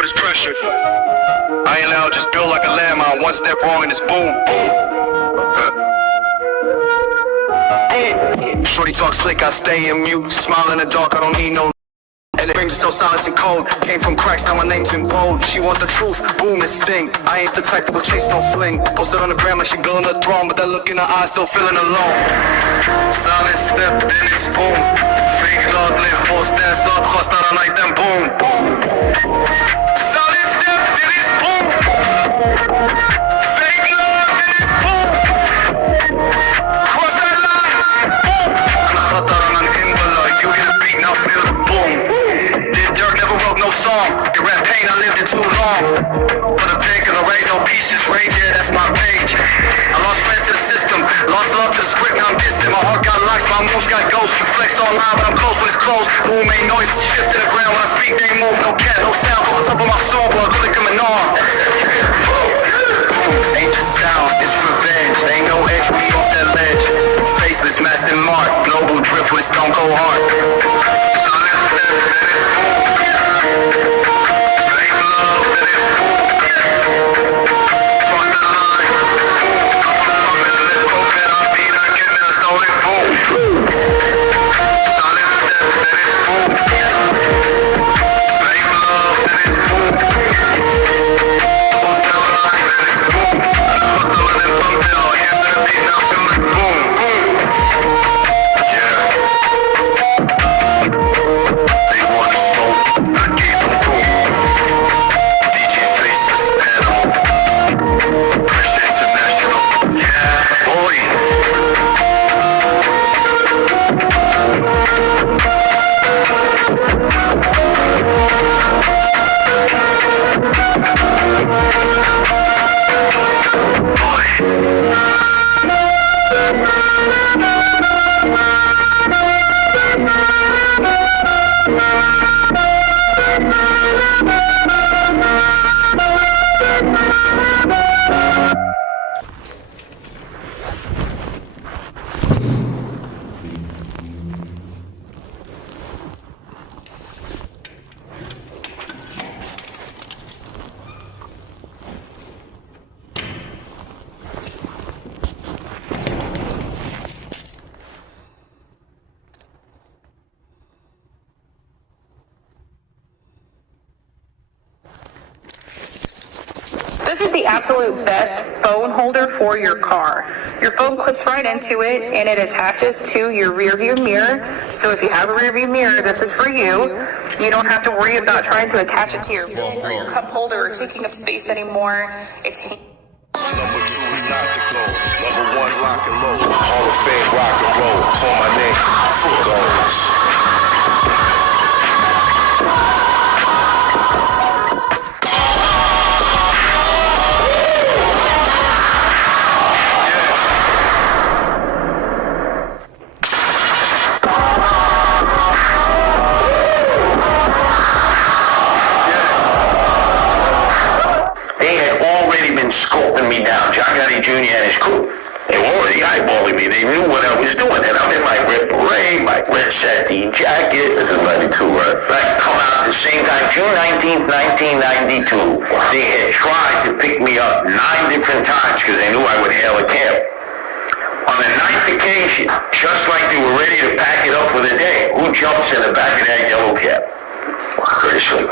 for this pressure. I ain't loud, just built like a landmine. One step wrong and it's boom. Shorty talk slick, I stay in mute. Smile in the dark, I don't need no. And it brings itself silence and cold. Came from cracks, now my name's in bold. She want the truth, boom, it sting. I ain't the type to go chase no fling. Posted on the gram like she building a throne, but that look in her eyes still feeling alone. Silent step, then it's boom. Fake love, live full stance, love, cost out all night, then boom. Silent step, then it's boom. Fake love, then it's boom. Cross that line, boom. أنا خطر أنا الكنبلة, you hear the beat, now feel the boom. Never wrote no song. Your rap pain, I lived it too long. For the pick of the raise, no pieces, rage, yeah, that's my page. I lost friends to the system, lost love to the script, now I'm distant. My heart got locks, my moves got ghosts. You flex online, but I'm close when it's closed. Boom, make noise, shift to the ground. When I speak, they move, no cat, no sound. On top of my soul, boy, really coming on. Boom, ain't just sound, it's revenge. Ain't no edge, we off that ledge. Faceless, masked and marked. Global drift with Stone Cold Heart. This is the absolute best phone holder for your car. Your phone clips right into it and it attaches to your rear view mirror. So if you have a rear view mirror, this is for you. You don't have to worry about trying to attach it to your bin or your cup holder or taking up space anymore. It's Number 2 is not the goal. Number 1, lock and load. Hall of Fame rock and roll. Call my name. Goals. Scoping me down, John Gotti Jr. and his crew. They were already eyeballing me. They knew what I was doing. And I'm in my red beret, my red sateen jacket. This is 92, right? Right, come out at the same time, June 19th, 1992. They had tried to pick me up 9 different times because they knew I would hail a cab. On the 9th occasion, just like they were ready to pack it up for the day, who jumps in the back of that yellow cab? Curtis Lee.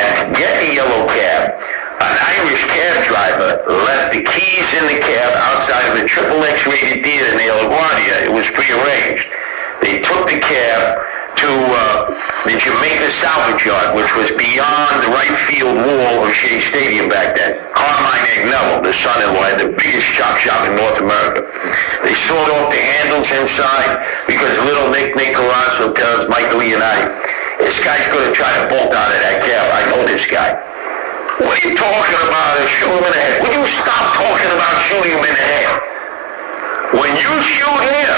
And to get the yellow cab, an Irish cab driver left the keys in the cab outside of a XXX rated theater near LaGuardia. It was prearranged. They took the cab to the Jamaica Salvage Yard, which was beyond the right field wall of Shea Stadium back then. Carmine Agnello, the son-in-law, had the biggest chop shop in North America. They sawed off the handles inside because little Nick Carasso tells Michael Leonardi, this guy's going to try to bolt out of that cab. I know this guy. What are you talking about? Shoot him in the head. Would you stop talking about shooting him in the head? When you shoot him,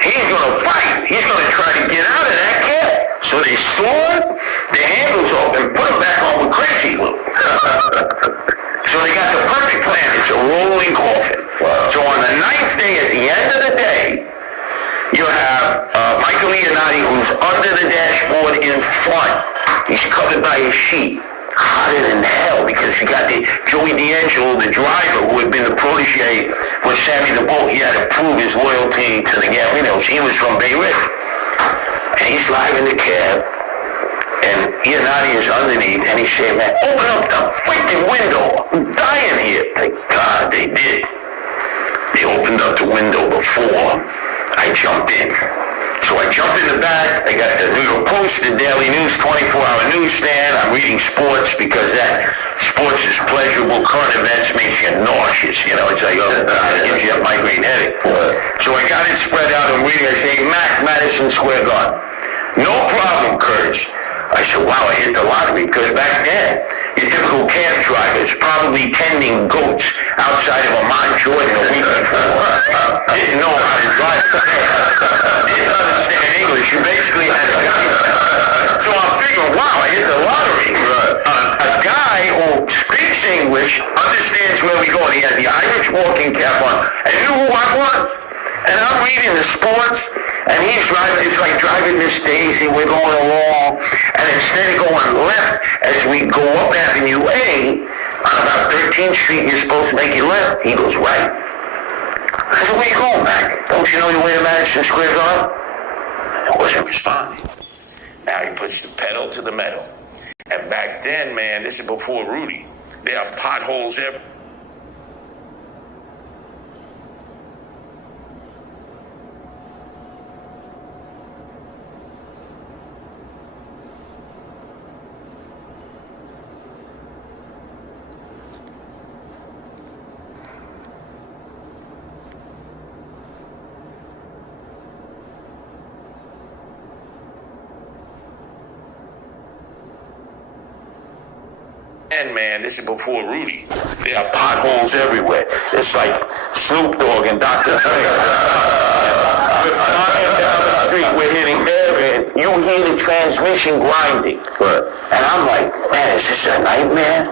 he's going to fight. He's going to try to get out of that cab. So they sawed the handles off and put him back on with crazy glue. So they got the perfect plan. It's a rolling coffin. Wow. So on the 9th day, at the end of the day, you have Michael Leonardi, who's under the dashboard in front. He's covered by a sheet. Hotter than hell because you got the Joey D'Angelo, the driver, who had been the protege with Sammy the Bull. He had to prove his loyalty to the Gambino. He was from Bay Ridge. And he's driving the cab, and Iannati is underneath, and he said, man, open up the freaking window. I'm dying here. Thank God they did. They opened up the window before I jumped in. So I jumped in the back. I got the New York Post, the Daily News, 24-hour newsstand. I'm reading sports because that sports is pleasurable. Current events makes you nauseous. You know, it's like, it gives you a migraine headache. So I got it spread out. I'm reading. I say, Madison Square Garden. No problem, Curtis. I said, wow, I hit the lottery. Because back then, your typical cab driver is probably tending goats outside of a Mont Jordan a week before. Didn't know how to drive a cab. Didn't understand English. You basically had to So I'm figuring, wow, I hit the lottery. A guy who speaks English, understands where we go. He had the Irish walking cap on. And knew who I was. And I'm reading the sports, and he's driving, it's like driving Miss Daisy, we're going along, and instead of going left, as we go up Avenue A, on about 13th Street, you're supposed to make your left, he goes right. I said, where you going, Mac? Don't you know your way to Madison Square Garden? I wasn't responding. Now he puts the pedal to the metal. And back then, man, this is before Rudy, there are potholes everywhere. And man, this is before Rudy. There are potholes everywhere. It's like Snoop Dogg and Dr. Dre. We're flying down the street, we're hitting air, and you hear the transmission grinding. And I'm like, man, is this a nightmare?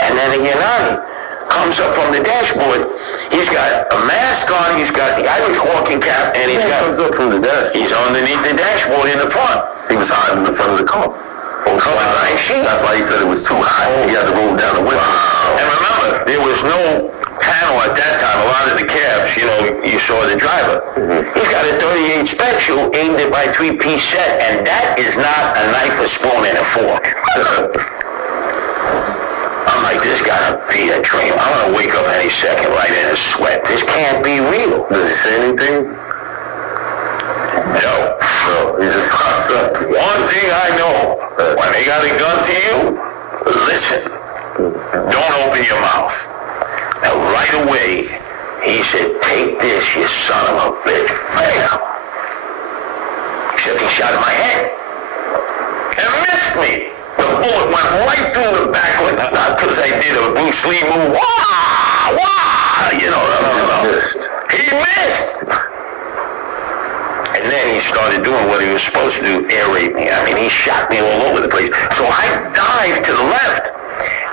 And then Iannati comes up from the dashboard. He's got a mask on, he's got the Irish walking cap, and he's got... comes up from the dash. He's underneath the dashboard in the front. He was hiding in the front of the car. That's why he said it was too high. He had to roll down the window. And remember, there was no panel at that time. A lot of the cabs, you know, you saw the driver. He's got a 38 Special aimed at my 3-piece set, and that is not a knife, a spoon, and a fork. I'm like, this gotta be a dream. I'm gonna wake up any second right in a sweat. This can't be real. Does he say anything? No. So he just pops up. One thing I know, when they got a gun to you, listen. Don't open your mouth. Now right away, he said, take this, you son of a bitch. Bam. Except he shot in my head. And missed me. The bullet went right through the back, not because I did a Bruce Lee move. Wah! Wah! You know what I'm about. He missed. And then he started doing what he was supposed to do, air rape me. I mean, he shot me all over the place. So I dived to the left,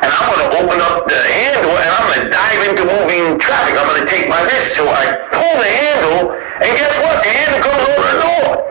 and I'm going to open up the handle, and I'm going to dive into moving traffic. I'm going to take my risk. So I pull the handle, and guess what? The handle comes over the door.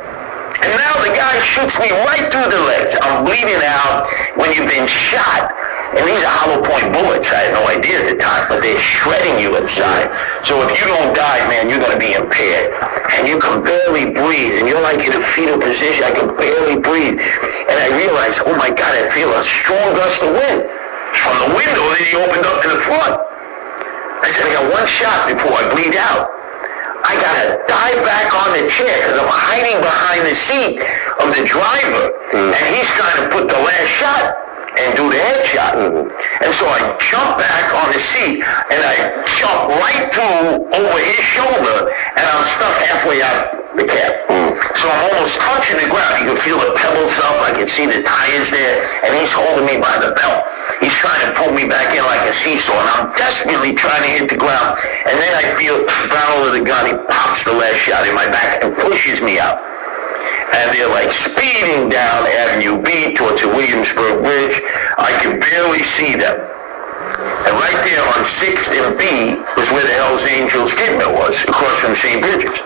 And now the guy shoots me right through the legs. I'm bleeding out. When you've been shot, and these are hollow point bullets. I had no idea at the time, but they're shredding you inside. So if you don't die, man, you're going to be impaired. And you can barely breathe. And you're like in a fetal position. I can barely breathe. And I realized, oh my God, I feel a strong gust of wind. From the window that he opened up to the front. I said, I got one shot before I bleed out. I got to dive back on the chair because I'm hiding behind the seat of the driver. And he's trying to put the last shot and do the headshot. And so I jump back on the seat, and I jump right through over his shoulder, and I'm stuck halfway out the cab. So I'm almost touching the ground. You can feel the pebbles up. I can see the tires there, and he's holding me by the belt. He's trying to pull me back in like a seesaw, and I'm desperately trying to hit the ground. And then I feel the barrel of the gun. He pops the last shot in my back and pushes me out. And they're like speeding down Avenue B towards the Williamsburg Bridge. I could barely see them. And right there on 6th and B was where the Hells Angels kid mill was, across from St. Bridget's.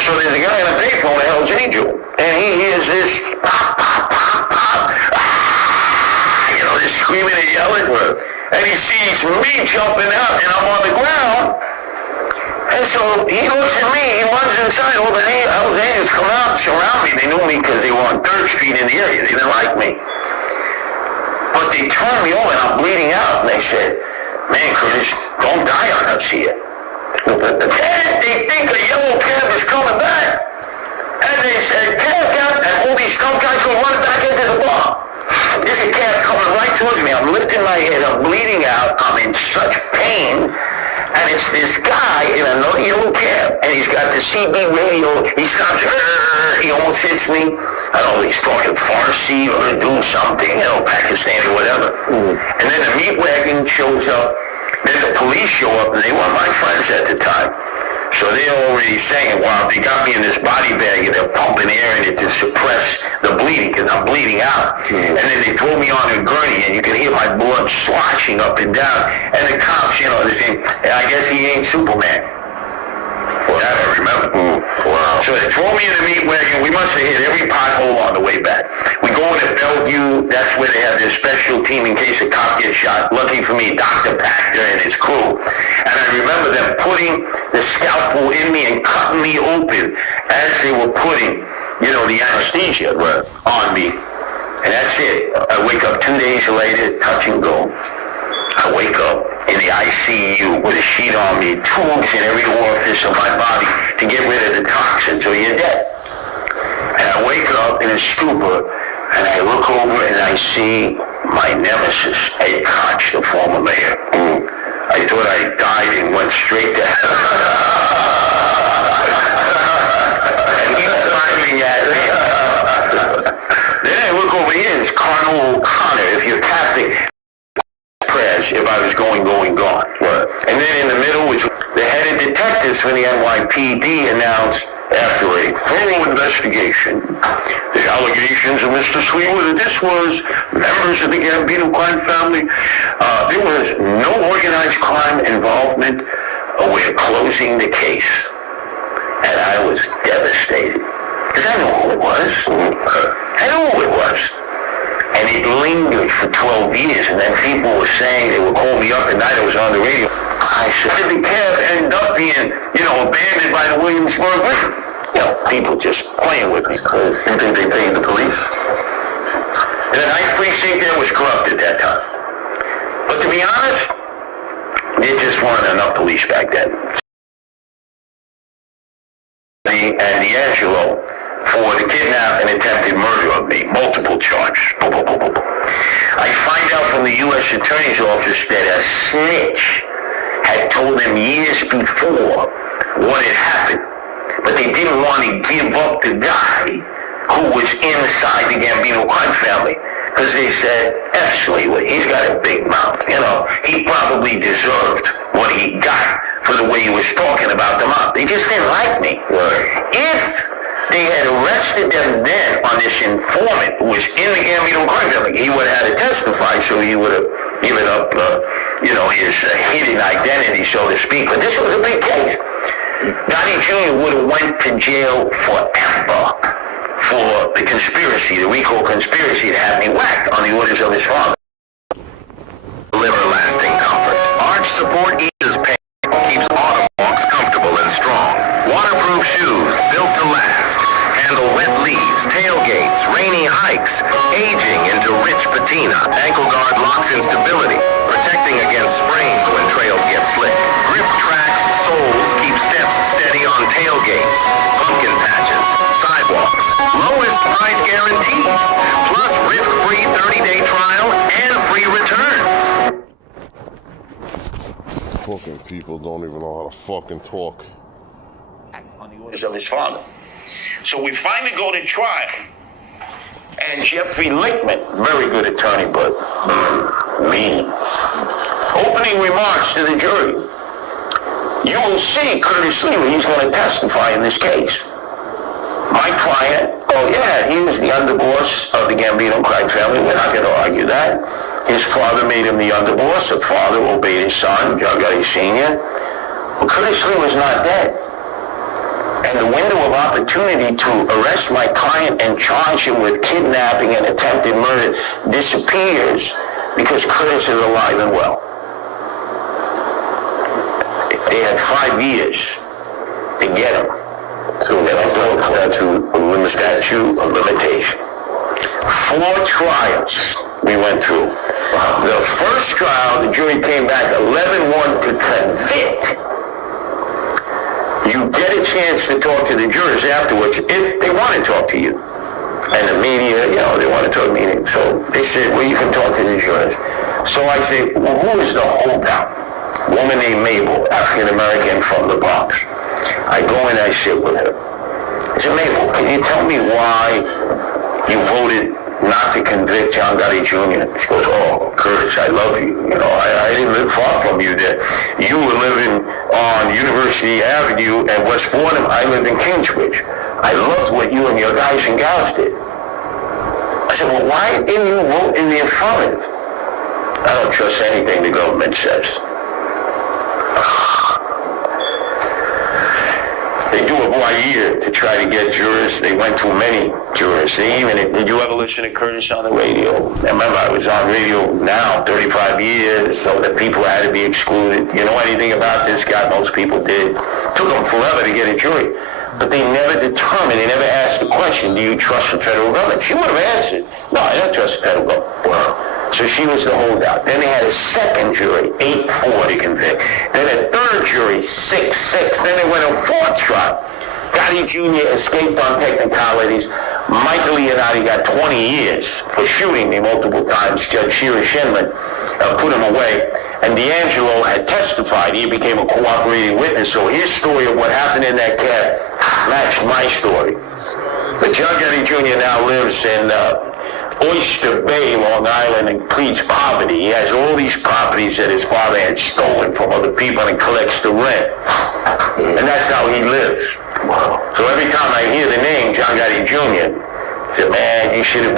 So there's a guy on a payphone, a Hells Angel, and he hears this pop, pop, pop, pop. Ah! and he sees me jumping out, and I'm on the ground. And so he looks at me, he runs inside, all the Hells Angels come out and surround me. They knew me because they were on 3rd Street in the area. They didn't like me. But they turned me over and I'm bleeding out. And they said, man, Curtis, don't die on us here. And they think a yellow cab is coming back. And they said, cab, and all these drunk guys go running back into the bar. There's a cab coming right towards me. I'm lifting my head, I'm bleeding out, I'm in such pain. And it's this guy in a yellow cab, and he's got the CB radio. He stops, he almost hits me. I don't know, he's talking Farsi or doing something, Pakistani or whatever. And then the meat wagon shows up. Then the police show up, and they weren't my friends at the time. So they're already saying, wow, they got me in this body bag, and they're pumping air in it to suppress the bleeding, because I'm bleeding out. And then they throw me on a gurney, and you can hear my blood sloshing up and down. And the cops, they're saying, I guess he ain't Superman. Well, that I remember. Wow. So they throw me in the meat wagon. We must have hit every pothole on the way back. We go into Bellevue. That's where they have their special team in case a cop gets shot. Lucky for me, Dr. Pachter and his crew. And I remember them putting the scalpel in me and cutting me open as they were putting, the anesthesia on me. And that's it. I wake up 2 days later, touch and go. I wake up in the ICU with a sheet on me, tubes in every orifice of my body to get rid of the toxins or you're dead. And I wake up in a stupor and I look over and I see my nemesis, Ed Koch, the former mayor. I thought I died and went straight to hell. And he's smiling at me. Then I look over here and it's Colonel O'Connor. If you're Catholic, prayers if I was going, gone. And then in the middle was the head of detectives for the NYPD announced after a thorough investigation, the allegations of Mr. Sweetwood that this was members of the Gambino crime family. There was no organized crime involvement. We're closing the case. And I was devastated. Because I knew who it was. I knew who it was. And it lingered for 12 years, and then people were saying, they would call me up at night, I was on the radio. I said, did the cab end up being, abandoned by the Williamsburg River? People just playing with me. You think they paid the police? The 9th precinct there was corrupt at that time. But to be honest, there just weren't enough police back then. And D'Angelo, for the kidnap and attempted murder of me, multiple charges. I find out from the U.S. Attorney's Office that a snitch had told them years before what had happened, but they didn't want to give up the guy who was inside the Gambino crime family, because they said, F. Sweetwood, he's got a big mouth, he probably deserved what he got for the way he was talking about the mob. They just didn't like me. If they had arrested them then on this informant who was in the Gambino crime family, he would have had to testify, so he would have given up, his hidden identity, so to speak. But this was a big case. Donnie Jr. would have went to jail forever for the conspiracy, the RICO conspiracy to have me whacked on the orders of his father. Deliver lasting comfort. Arch Support eases pain, keeps autumn walks comfortable and strong. Waterproof shoes built to last. Handle wet leaves, tailgates, rainy hikes, aging into rich patina. Ankle guard locks in stability, protecting against sprains when trails get slick. Grip tracks, soles keep steps steady on tailgates, pumpkin patches, sidewalks. Lowest price guaranteed. Plus risk-free 30-day trial and free returns. Fucking people don't even know how to fucking talk. On the orders of his father. So we finally go to trial. And Jeffrey Lichtman, very good attorney, but mean. Opening remarks to the jury. You will see Curtis Sliwa, he's going to testify in this case. My client, he was the underboss of the Gambino crime family. We're not going to argue that. His father made him the underboss. The father obeyed his son, John Gotti Sr. But Curtis Sliwa was not dead. And the window of opportunity to arrest my client and charge him with kidnapping and attempted murder disappears because Curtis is alive and well. They had 5 years to get him. So that's all Statute of limitation. 4 trials we went through. The first trial, the jury came back 11-1 to convict. You get a chance to talk to the jurors afterwards if they want to talk to you. And the media, they want to talk to me. So they said, well, you can talk to the jurors. So I said, well, who is the holdout? Woman named Mabel, African-American from the Bronx. I go in, I sit with her. I said, Mabel, can you tell me why you voted not to convict John Gotti Jr.? She goes, oh, Curtis, I love you. I didn't live far from you there. You were living on University Avenue at West Fordham. I lived in Kingsbridge. I loved what you and your guys and gals did. I said, well, why didn't you vote in the affirmative? I don't trust anything the government says. They do a voir dire to try to get jurors. They went through many jurors. Did you ever listen to Curtis on the radio? I remember I was on radio now, 35 years, so the people had to be excluded. You know anything about this guy? Most people did. Took them forever to get a jury. But they never determined, they never asked the question, do you trust the federal government? She would have answered, no, I don't trust the federal government. Wow. So she was the holdout. Then they had a second jury, 8-4 to convict. Then a third jury, 6-6. Then they went a fourth trial. Gotti Jr. escaped on technicalities. Michael Leonardi got 20 years for shooting me multiple times. Judge Shira Shinman put him away. And D'Angelo had testified. He became a cooperating witness. So his story of what happened in that cab matched my story. But John Gotti Jr. now lives in Oyster Bay, Long Island, and pleads poverty. He has all these properties that his father had stolen from other people and collects the rent. And that's how he lives. So every time I hear the name John Gotti Jr., I say, man, you should have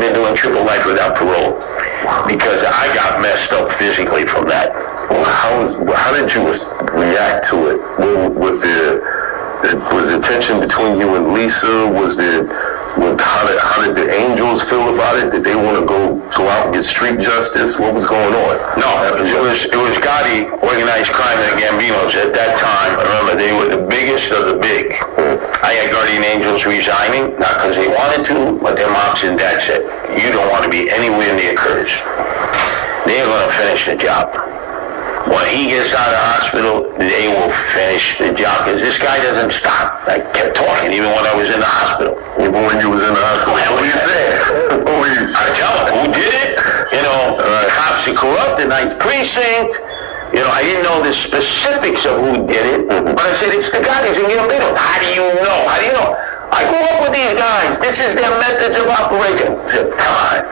been doing triple life without parole. Because I got messed up physically from that. How did you react to it? Was there tension between you and Lisa? How did the Angels feel about it? Did they want to go out and get street justice? What was going on? No, it was Gotti, organized crime, and the Gambinos. At that time, I remember they were the biggest of the big. I had Guardian Angels resigning, not because they wanted to, but their moms and dads said, you don't want to be anywhere near Curtis. They're going to finish the job. When he gets out of the hospital, they will finish the job, because this guy doesn't stop. I kept talking even when I was in the hospital. Even when you was in the hospital? What you say? I tell him who did it. Cops are corrupt, the 9th precinct. I didn't know the specifics of who did it, but I said, it's the Gottis and Gambinos. How do you know? I grew up with these guys. This is their methods of operating. I said, come on.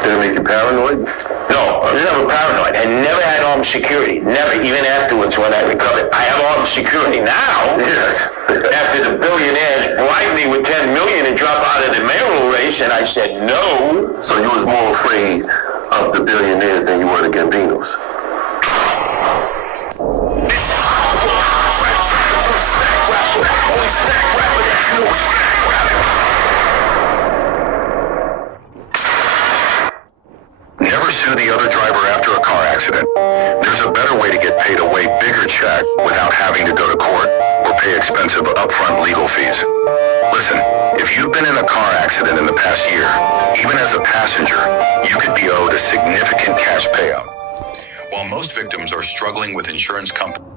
Did it make you paranoid? No, I was never paranoid. I never had armed security. Never, even afterwards when I recovered. I have armed security now. Yes. After the billionaires bribed me with $10 million to drop out of the mayoral race, and I said no. So you was more afraid of the billionaires than you were the Gambinos? Never sue the other driver after a car accident. There's a better way to get paid a way bigger check without having to go to court or pay expensive upfront legal fees. Listen, if you've been in a car accident in the past year, even as a passenger, you could be owed a significant cash payout. While most victims are struggling with insurance companies,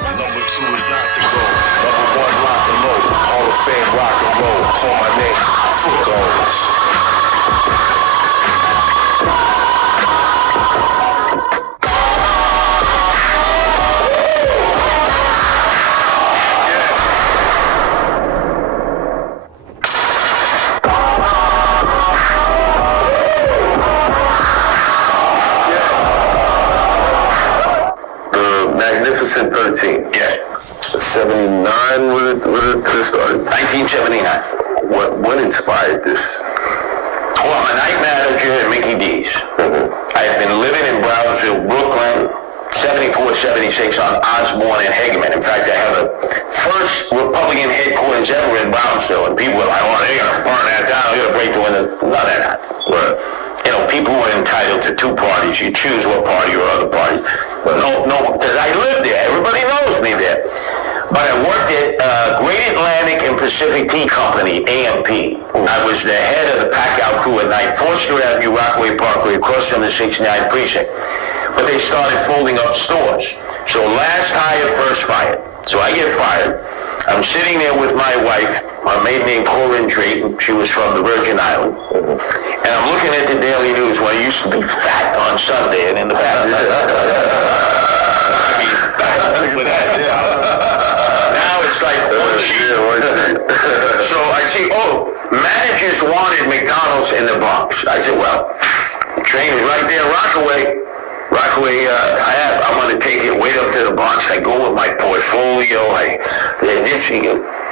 Number 2 is not the goal. Number 1, lock and load. Hall of Fame, rock and roll. Call my name, Foot Goals. The Magnificent 13. Yes. 79 was it started? 1979. What inspired this? Well, I'm a night manager at Mickey D's. I had been living in Brownsville, Brooklyn, 74, 76 on Osborne and Hageman. In fact, I have a first Republican headquarters ever in Brownsville, and people were like, oh, they're going to burn that down, they're going to break the window. None of that. Right. You know, people were entitled to two parties. You choose what party or other parties. But no, because I lived there. Everybody knows me there. But I worked at Great Atlantic and Pacific Tea Company, AMP. I was the head of the pack-out crew at night, Forster Avenue, Rockaway Parkway, across from the 69th precinct. But they started folding up stores. So last hired, first fired. So I get fired. I'm sitting there with my wife, my maiden name Corinne Drayton. She was from the Virgin Island. And I'm looking at the Daily News when it used to be fat on Sunday and in the back. I mean, fat with advertising. Now it's like one sheet. So I see, managers wanted McDonald's in the Bronx. I said, well, the train is right there, Rockaway, I'm going to take it way up to the Bronx. I go with my portfolio.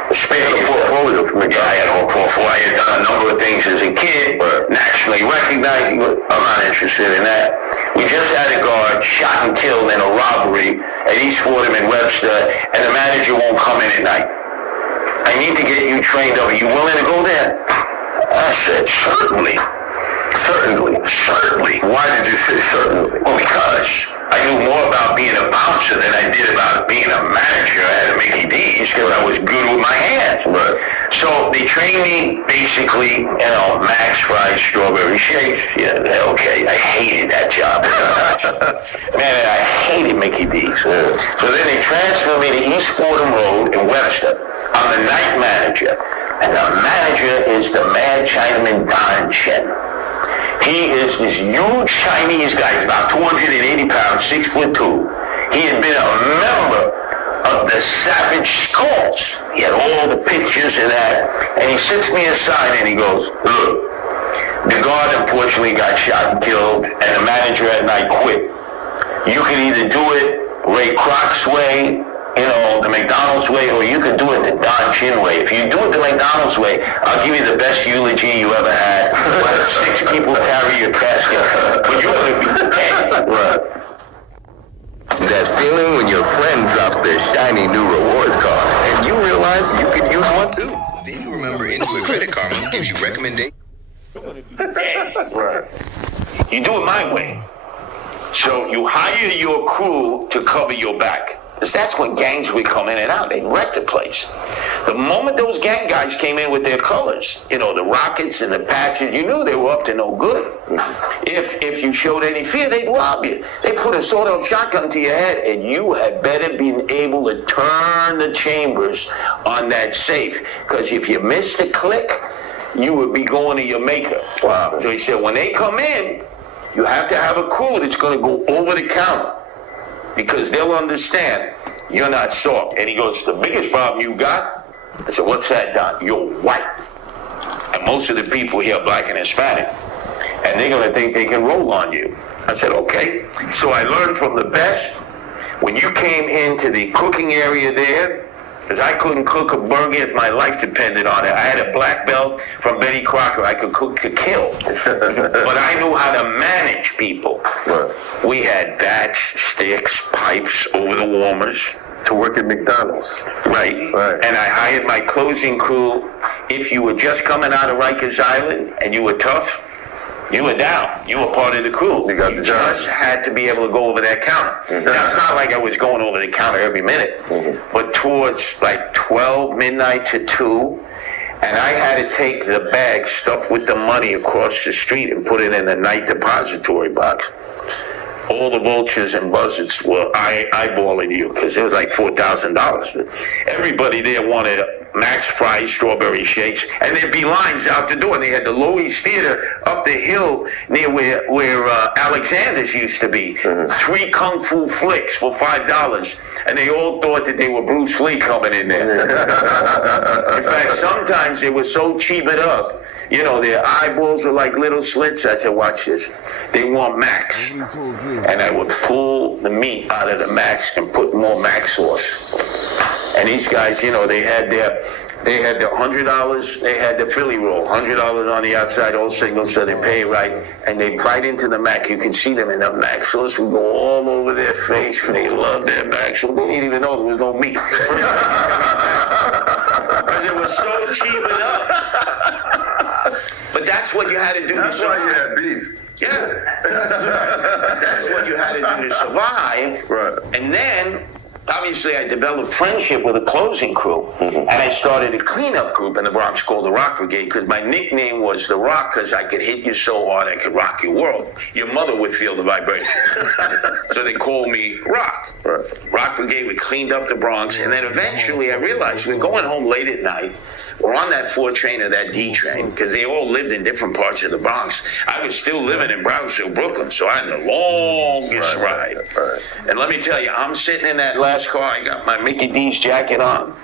Expand the portfolio for McDonald's. Yeah, I had a whole portfolio. I had done a number of things as a kid, nationally recognized. I'm not interested in that. We just had a guard shot and killed in a robbery at East Fordham and Webster, and the manager won't come in at night. I need to get you trained up. Are you willing to go there? I said, certainly. Certainly. Why did you say certainly? Well, because I knew more about being a bouncer than I did about being a manager at a Mickey D's, because I was good with my hands. Right. So they trained me basically, max fries, strawberry shakes. Yeah, okay. I hated that job. Man, I hated Mickey D's. Yeah. So then they transferred me to East Fordham Road in Webster. I'm the night manager, and the manager is the mad Chinaman Don Chen. He is this huge Chinese guy. He's about 280 pounds, 6'2". He had been a member of the Savage Skulls. He had all the pictures and that. And he sits me aside and he goes, look, the guard unfortunately got shot and killed, and the manager at night quit. You can either do it Ray Kroc's way, the McDonald's way, or you can do it the Don Chin way. If you do it the McDonald's way, I'll give you the best eulogy you ever had. Let 6 people carry your casket, but you're going to be dead. Right. That feeling when your friend drops their shiny new rewards card and you realize you could use one too. Then you remember Intuit Credit Karma gives you recommendations. Right. You do it my way. So you hire your crew to cover your back. Because that's when gangs would come in and out. They'd wreck the place. The moment those gang guys came in with their colors, the rockets and the patches, you knew they were up to no good. If you showed any fear, they'd rob you. They put a sawed-off shotgun to your head, and you had better been able to turn the chambers on that safe. Because if you missed a click, you would be going to your maker. Wow. So he said, when they come in, you have to have a crew that's going to go over the counter. Because they'll understand you're not soft. And he goes, the biggest problem you got? I said, what's that, Don? You're white. And most of the people here are black and Hispanic. And they're going to think they can roll on you. I said, okay. So I learned from the best. When you came into the cooking area there, because I couldn't cook a burger if my life depended on it. I had a black belt from Betty Crocker. I could cook to kill. But I knew how to manage people. Right. We had bats, sticks, pipes over the warmers. To work at McDonald's. Right. And I hired my closing crew. If you were just coming out of Rikers Island and you were tough, you were down. You were part of the crew. You got the job. Just had to be able to go over that counter. Mm-hmm. Now, it's not like I was going over the counter every minute, but towards like 12 midnight to 2, and I had to take the bag stuffed with the money across the street and put it in the night depository box. All the vultures and buzzards were eyeballing you because it was like $4,000. Everybody there wanted max fries, strawberry shakes, and there'd be lines out the door. And they had the Loews Theater up the hill near where Alexander's used to be. 3 kung fu flicks for $5, and they all thought that they were Bruce Lee coming in there. In fact, sometimes they were so cheated up. Their eyeballs were like little slits. I said, watch this. They want Max. And I would pull the meat out of the Max and put more Max sauce. And these guys, you know, they had the $100, they had the Philly roll, $100 on the outside, all singles, so they pay right, and they bite into the Mac. You can see them in the Mac sauce would go all over their face, and they love their Mac sauce. They didn't even know there was no meat. Because it was so cheap enough. But that's what you had to do to survive. That's why you had beef. Yeah. That's what you had to do to survive. Right. And then, obviously, I developed friendship with a closing crew, and I started a cleanup group in the Bronx called the Rock Brigade, because my nickname was The Rock, because I could hit you so hard I could rock your world. Your mother would feel the vibration. So they called me Rock. Right. Rock Brigade, we cleaned up the Bronx, and then eventually I realized we're going home late at night. We're on that 4 train or that D train, because they all lived in different parts of the Bronx. I was still living in Brownsville, Brooklyn, so I had the longest ride. Right. And let me tell you, I'm sitting in that last car. I got my Mickey D's jacket on.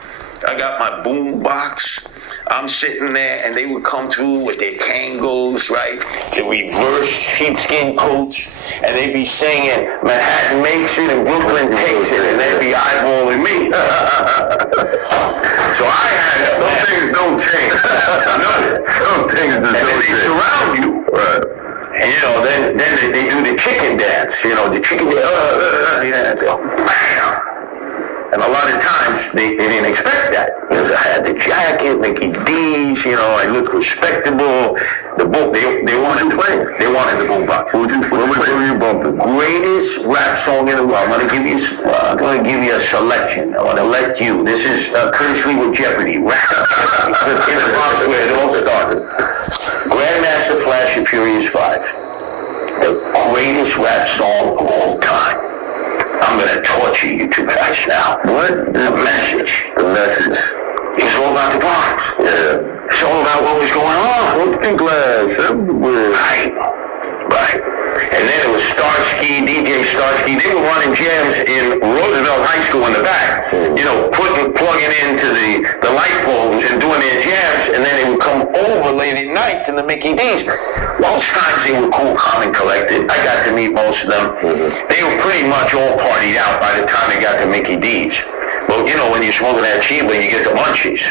I got my boom box. I'm sitting there, and they would come through with their Kangos, right? The reverse sheepskin coats, and they'd be singing, Manhattan makes it and Brooklyn takes it, and they'd be eyeballing me. So I had Some things don't change. Some things just and then don't they change. surround you. Right. And, you know, then they do the chicken dance. You know, the chicken dance. Bam. And a lot of times they didn't expect that. Because I had the jacket, Mickey D's, you know, I looked respectable. The boom, they wanted to play. They wanted the boom box. What were you bumping? Greatest rap song in the world. I'm gonna give you a selection. I want to let you. This is courtesy with Jeopardy. Rap in the Bronx where it all started. Grandmaster Flash and Furious 5. The greatest rap song of all time. I'm gonna torture you two guys now. What? The message. The message. It's all about the Bronx. Yeah. It's all about what was going on. Broken glass everywhere. Right. And then it was Starsky, DJ Starsky. They were running jams in Roosevelt High School in the back. You know, plugging into the light poles and doing their jams. And then they would come over late at night to the Mickey D's. Most times they were cool, calm, and collected. I got to meet most of them. They were pretty much all partied out by the time they got to Mickey D's. Well, you know, when you're smoking that Chiba, you get the munchies.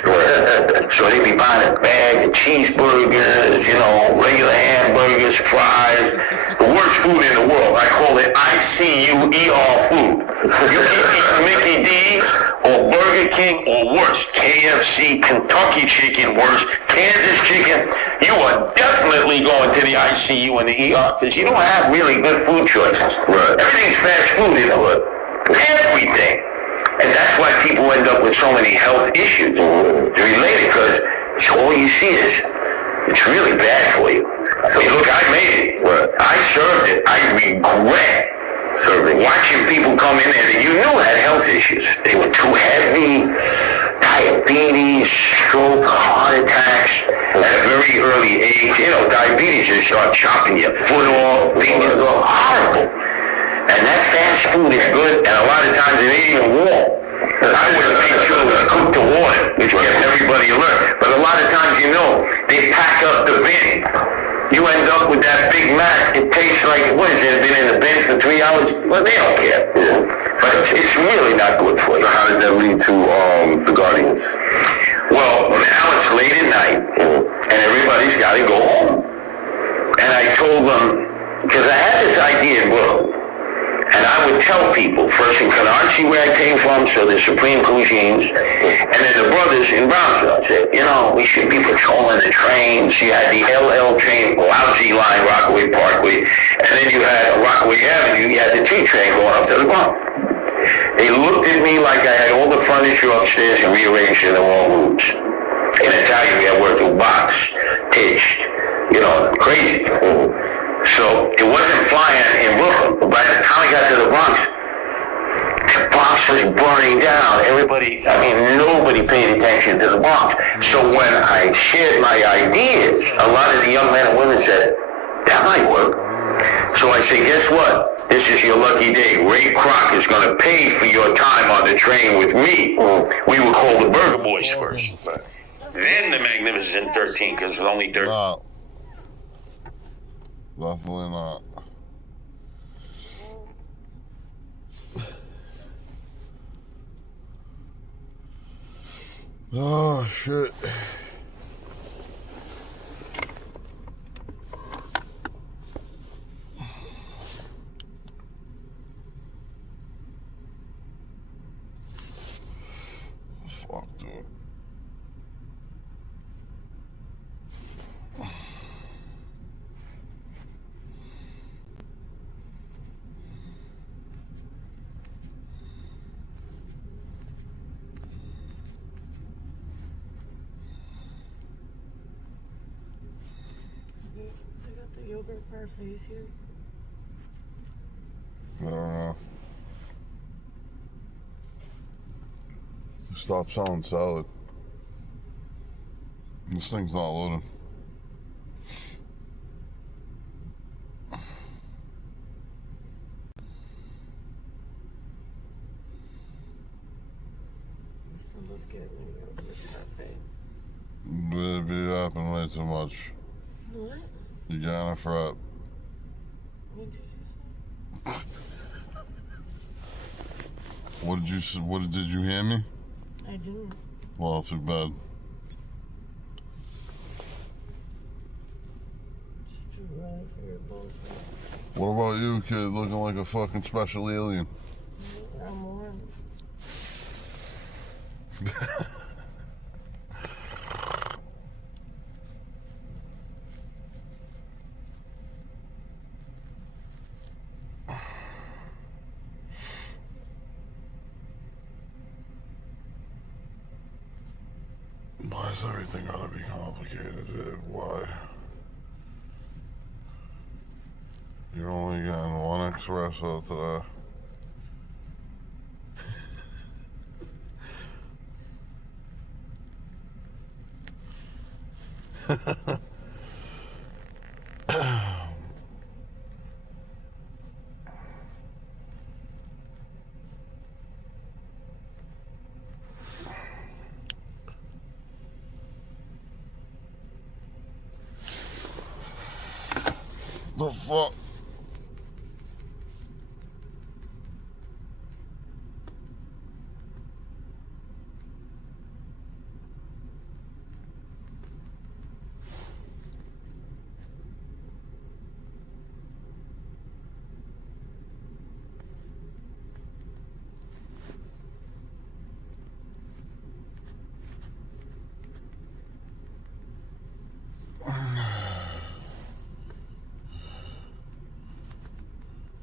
So they'd be buying a bag of cheeseburgers, you know, regular hamburgers, fries. The worst food in the world. I call it ICU-ER food. You eat Mickey D's or Burger King or worse, KFC, Kentucky Chicken, worse, Kansas Chicken. You are definitely going to the ICU and the ER because you don't have really good food choices. Right. Everything's fast food in the hood. Everything. And that's why people end up with so many health issues related, because all you see is it's really bad for you. I mean, look, I made it. Right. I served it. I regret Serving. watching people come in there that you knew had health issues. They were too heavy, diabetes, stroke, heart attacks at a very early age. You know, diabetes, you start chopping your foot off, fingers off. Horrible. And that fast food is good, and a lot of times it ain't even warm. I would have made sure it was cooked to water, which kept everybody alert. But a lot of times, you know, they pack up the bin. You end up with that Big Mac. It tastes like, what is it, been in the bin for 3 hours? Well, they don't care. Yeah. But it's really not good for you. So how did that lead to the Guardians? Well, now it's late at night, and everybody's got to go home. And I told them, because I had this idea in Brooklyn, and I would tell people, first in Canarsie, where I came from, so the Supreme Cuisines, and then the brothers in Brownsville. I said, you know, we should be patrolling the trains. You had the LL train, lousy line, Rockaway Parkway, and then you had Rockaway Avenue, you had the T train going up to the Bronx. They looked at me like I had all the furniture upstairs and rearranged in the wrong rooms. In Italian, we had word to box, itched, you know, crazy. So it wasn't flying in Brooklyn, but by the time I got to the Bronx was burning down. Everybody, I mean, nobody paid attention to the Bronx. So when I shared my ideas, a lot of the young men and women said, that might work. So I said, guess what? This is your lucky day. Ray Kroc is going to pay for your time on the train with me. We were called the Burger Boys first. Then the Magnificent 13, because it was only 13. No. Definitely not. Oh, shit. Fuck, dude. I got the yogurt parfaits here. I don't know. Stop selling salad. This thing's not loading. Used to look good when yogurt parfaits. Baby, it happened way too much. What? You're getting a fret. What did you say? What did you hear me? I didn't. Well, too bad. Just too early for your bullshit. What about you, kid, looking like a fucking special alien? I'm warm. Why is everything gotta be complicated, dude? Why? You're only getting one espresso today. The fuck?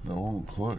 It won't click.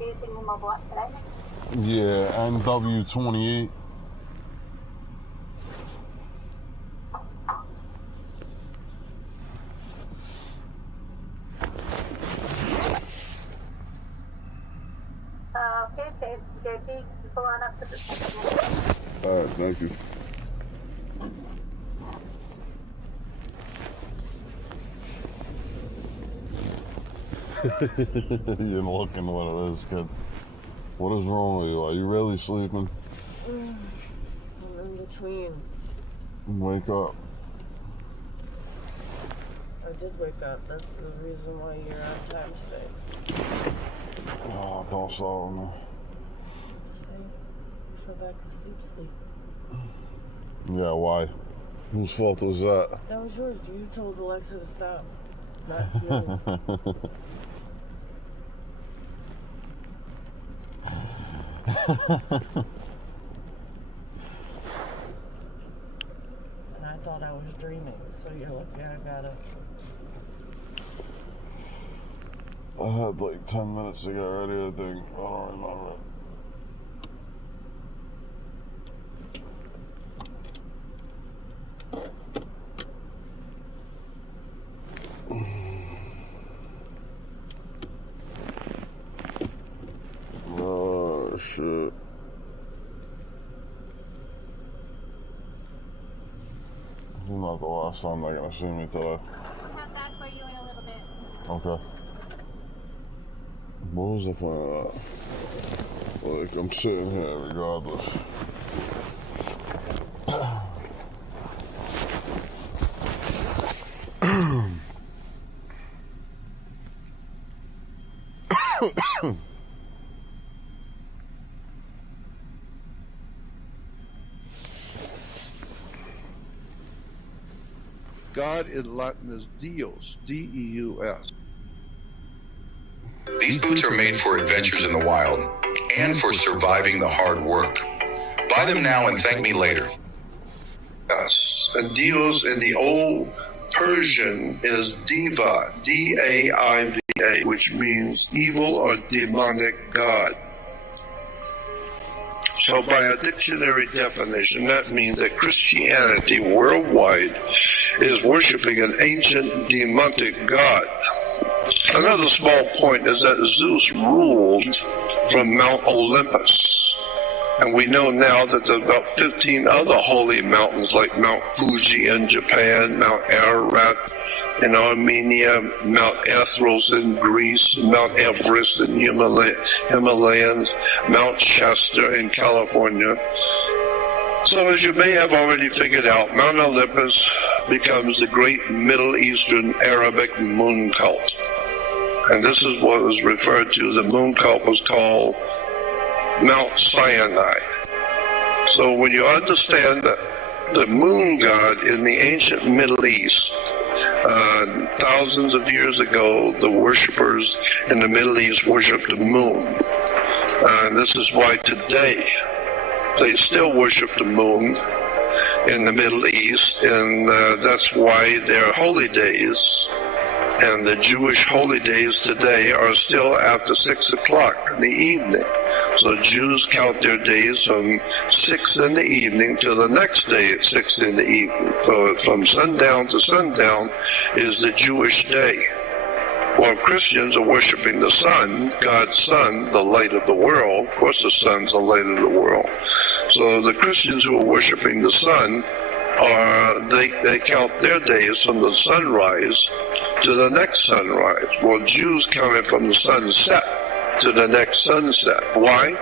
using your mobile app today? Yeah, NW28. Okay, JP, pull on up to the Alright, thank you. You're looking what it is, kid. What is wrong with you? Are you really sleeping? I'm in between. Wake up. I did wake up. That's the reason why you're on time today. Oh, don't start with me. See? You fell back asleep. Yeah, why? Whose fault was that? That was yours. You told Alexa to stop. Not yours. And I thought I was dreaming, so you're lucky I got up. I had like 10 minutes to get ready, I think. I don't remember. Oh, shit. This is not the last time they're gonna see me today. We'll have that for you in a little bit. Okay. What was the point of that? Like, I'm sitting here regardless. God in Latin is Deus, D-E-U-S. These boots are made for adventures in the wild and for surviving the hard work. Buy them now and thank me later. Yes. And Deus in the old Persian is Diva, D-A-I-V-A, which means evil or demonic god. So by a dictionary definition, that means that Christianity worldwide is worshiping an ancient demonic god. Another small point is that Zeus ruled from Mount Olympus. And we know now that there's about 15 other holy mountains like Mount Fuji in Japan, Mount Ararat in Armenia, Mount Athos in Greece, Mount Everest in Himalayas, Mount Shasta in California. So as you may have already figured out, Mount Olympus becomes the great Middle Eastern Arabic moon cult. And this is what was referred to, the moon cult was called Mount Sinai. So when you understand that the moon god in the ancient Middle East, thousands of years ago, the worshippers in the Middle East worshiped the moon. And this is why today they still worship the moon in the Middle East, and that's why their holy days and the Jewish holy days today are still after 6 o'clock in the evening. So Jews count their days from 6 in the evening to the next day at 6 in the evening. So from sundown to sundown is the Jewish day. While Christians are worshiping the sun, God's sun, the light of the world. Of course the sun's the light of the world. So the Christians who are worshiping the sun, they count their days from the sunrise to the next sunrise. Well, Jews count it from the sunset to the next sunset. Why?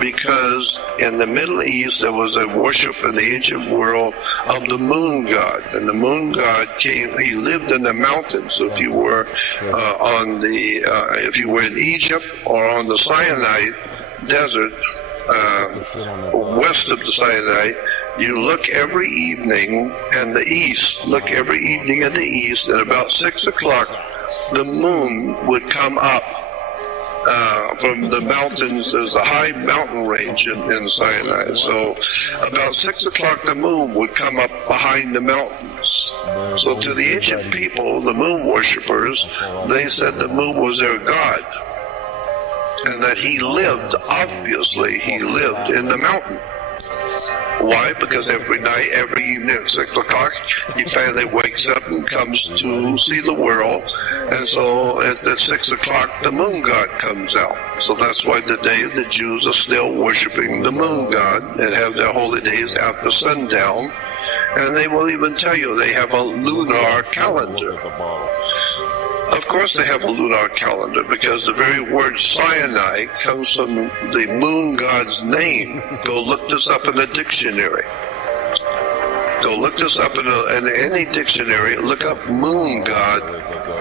Because in the Middle East there was a worship in the ancient world of the moon god, and the moon god came. He lived in the mountains. If you were if you were in Egypt or on the Sinai desert, west of the Sinai, you look every evening in the east. Look every evening in the east. At about 6 o'clock, the moon would come up from the mountains. There's a high mountain range in Sinai. So about 6 o'clock, the moon would come up behind the mountains. So to the ancient people, the moon worshippers, they said the moon was their god. and that he lived, obviously, he lived in the mountain. Why? Because every night, every evening at 6 o'clock, he finally wakes up and comes to see the world. And so it's at 6 o'clock, the moon god comes out. So that's why today the Jews are still worshiping the moon god and have their holy days after sundown. And they will even tell you they have a lunar calendar. Of course they have a lunar calendar because the very word Sinai comes from the moon god's name. Go look this up in a dictionary. Go look this up in any dictionary. Look up moon god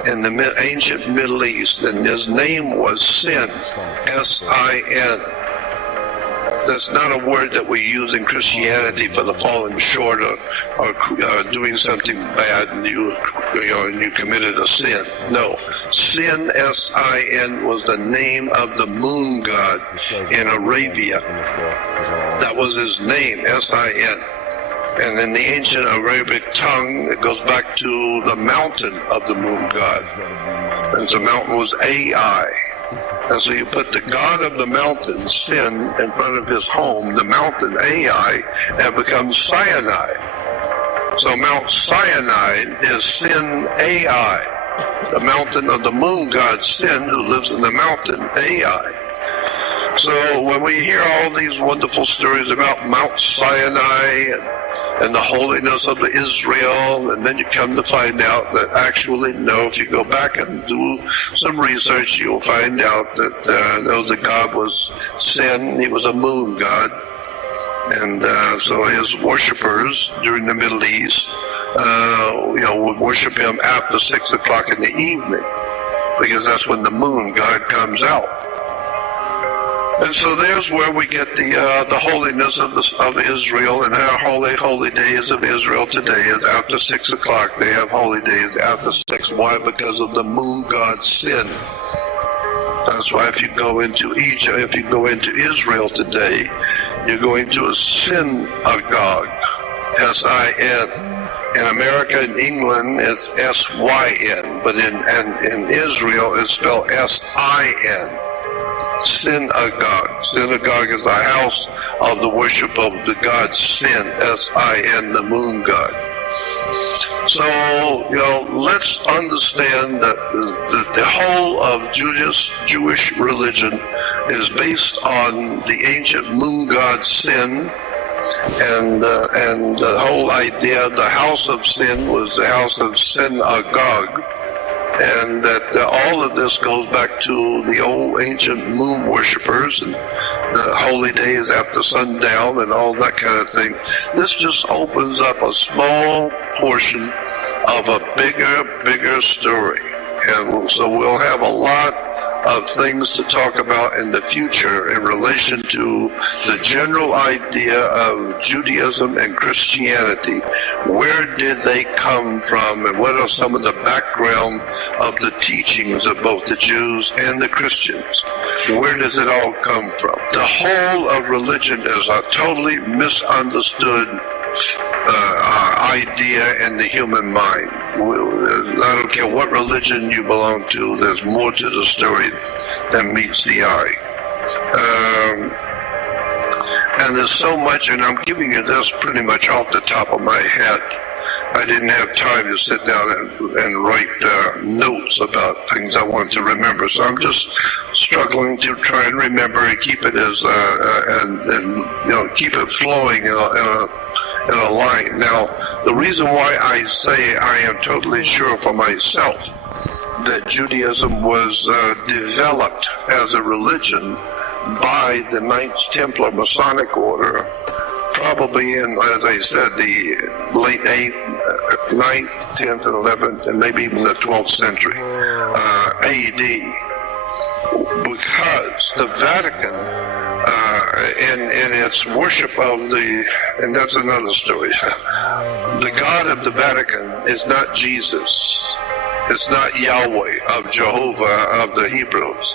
in the ancient Middle East, and his name was Sin, S-I-N. That's not a word that we use in Christianity for the falling short or doing something bad and you committed a sin. No, Sin, S-I-N, was the name of the moon god in Arabia. That was his name, S-I-N. And in the ancient Arabic tongue, it goes back to the mountain of the moon god. And the mountain was Ai. And so you put the god of the mountain, Sin, in front of his home, the mountain Ai, and it becomes Sinai. So Mount Sinai is Sin Ai, the mountain of the moon god Sin, who lives in the mountain Ai. So when we hear all these wonderful stories about Mount Sinai and the holiness of Israel, and then you come to find out that actually, no, if you go back and do some research, you'll find out that no, the god was Sin, he was a moon god, and so his worshippers during the Middle East, would worship him after 6 o'clock in the evening, because that's when the moon god comes out. And so there's where we get the holiness of Israel, and our holy days of Israel today is after 6 o'clock. They have holy days after 6. Why? Because of the moon god Sin. That's why if you go into Egypt, if you go into Israel today, you're going to a synagogue, S-I-N. In America and England, it's S-Y-N, but in Israel, it's spelled S-I-N. Synagogue. Synagogue is a house of the worship of the god Sin, S-I-N, the moon god. So, let's understand that the whole of Jewish religion is based on the ancient moon god Sin, and the whole idea of the house of Sin was the house of synagogue. And that all of this goes back to the old ancient moon worshippers and the holy days after sundown and all that kind of thing. This just opens up a small portion of a bigger story. And so we'll have a lot of things to talk about in the future in relation to the general idea of Judaism and Christianity. Where did they come from, and what are some of the background of the teachings of both the Jews and the Christians? Where does it all come from? The whole of religion is a totally misunderstood idea in the human mind. I don't care what religion you belong to, there's more to the story than meets the eye. And there's so much, and I'm giving you this pretty much off the top of my head. I didn't have time to sit down and write notes about things I want to remember, so I'm just struggling to try and remember and keep it as keep it flowing in a line. Now, the reason why I say I am totally sure for myself that Judaism was developed as a religion by the Knights Templar Masonic Order, probably in, as I said, the late 9th, 10th, and 11th, and maybe even the 12th century AD, because the Vatican, in its worship of and that's another story, the God of the Vatican is not Jesus. It's not Yahweh of Jehovah of the Hebrews.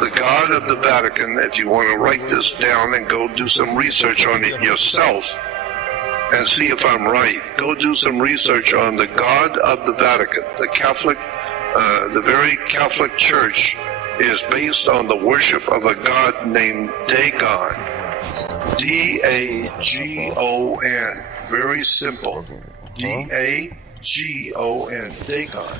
The God of the Vatican, if you want to write this down and go do some research on it yourself and see if I'm right, go do some research on the God of the Vatican, the Catholic, the very Catholic Church is based on the worship of a god named Dagon. D-A-G-O-N. Very simple. D-A-G-O-N. Dagon.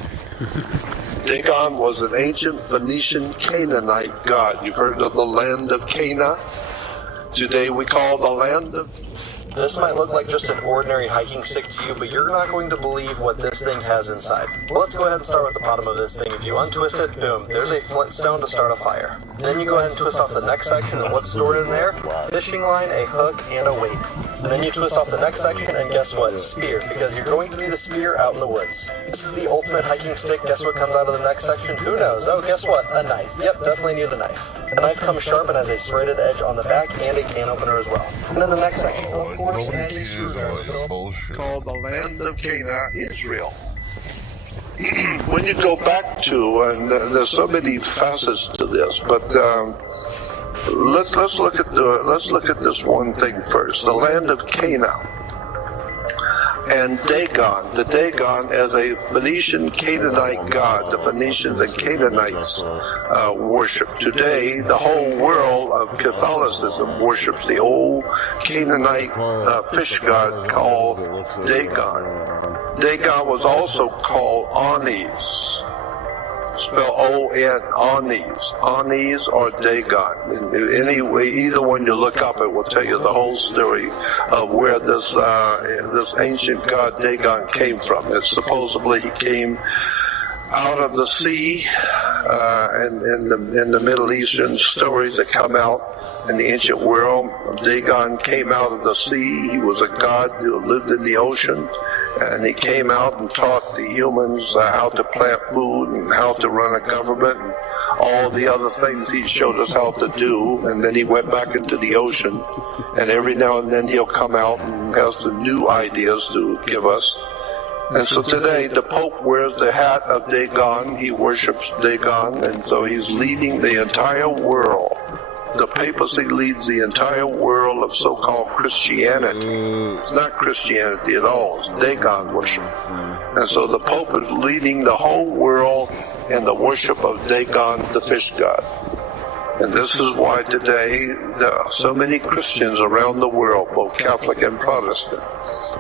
Dagon was an ancient Phoenician Canaanite god. You've heard of the land of Cana? Today we call the land of... This might look like just an ordinary hiking stick to you, but you're not going to believe what this thing has inside. Well, let's go ahead and start with the bottom of this thing. If you untwist it, boom, there's a flint stone to start a fire. Then you go ahead and twist off the next section, and what's stored in there? Fishing line, a hook, and a weight. And then you twist off the next section, and guess what? Spear, because you're going to need a spear out in the woods. This is the ultimate hiking stick. Guess what comes out of the next section? Who knows? Oh, guess what? A knife. Yep, definitely need a knife. The knife comes sharp and has a serrated edge on the back and a can opener as well. And then the next section, of course, has a screwdriver. Called the land of Cana, Israel. When you go back to, and there's so many facets to this, but let's look at this one thing first. The land of Cana and Dagon. The Dagon is a Phoenician Canaanite god. The Phoenicians and Canaanites worship. Today, the whole world of Catholicism worships the old Canaanite fish god called Dagon. Dagon was also called Anis. Spell O-N, Anis. Anis or Dagon. Anyway, either one you look up, it will tell you the whole story of where this ancient god Dagon came from. It's supposedly he came out of the sea, and in the Middle Eastern stories that come out in the ancient world, Dagon came out of the sea. He was a god who lived in the ocean, and he came out and taught the humans how to plant food and how to run a government and all the other things he showed us how to do. And then he went back into the ocean, and every now and then he'll come out and have some new ideas to give us. And so today the Pope wears the hat of Dagon. He worships Dagon, and so he's leading the entire world. The papacy leads the entire world of so-called Christianity. It's not Christianity at all. It's Dagon worship. And so the Pope is leading the whole world in the worship of Dagon, the fish god. And this is why today there are so many Christians around the world, both Catholic and Protestant.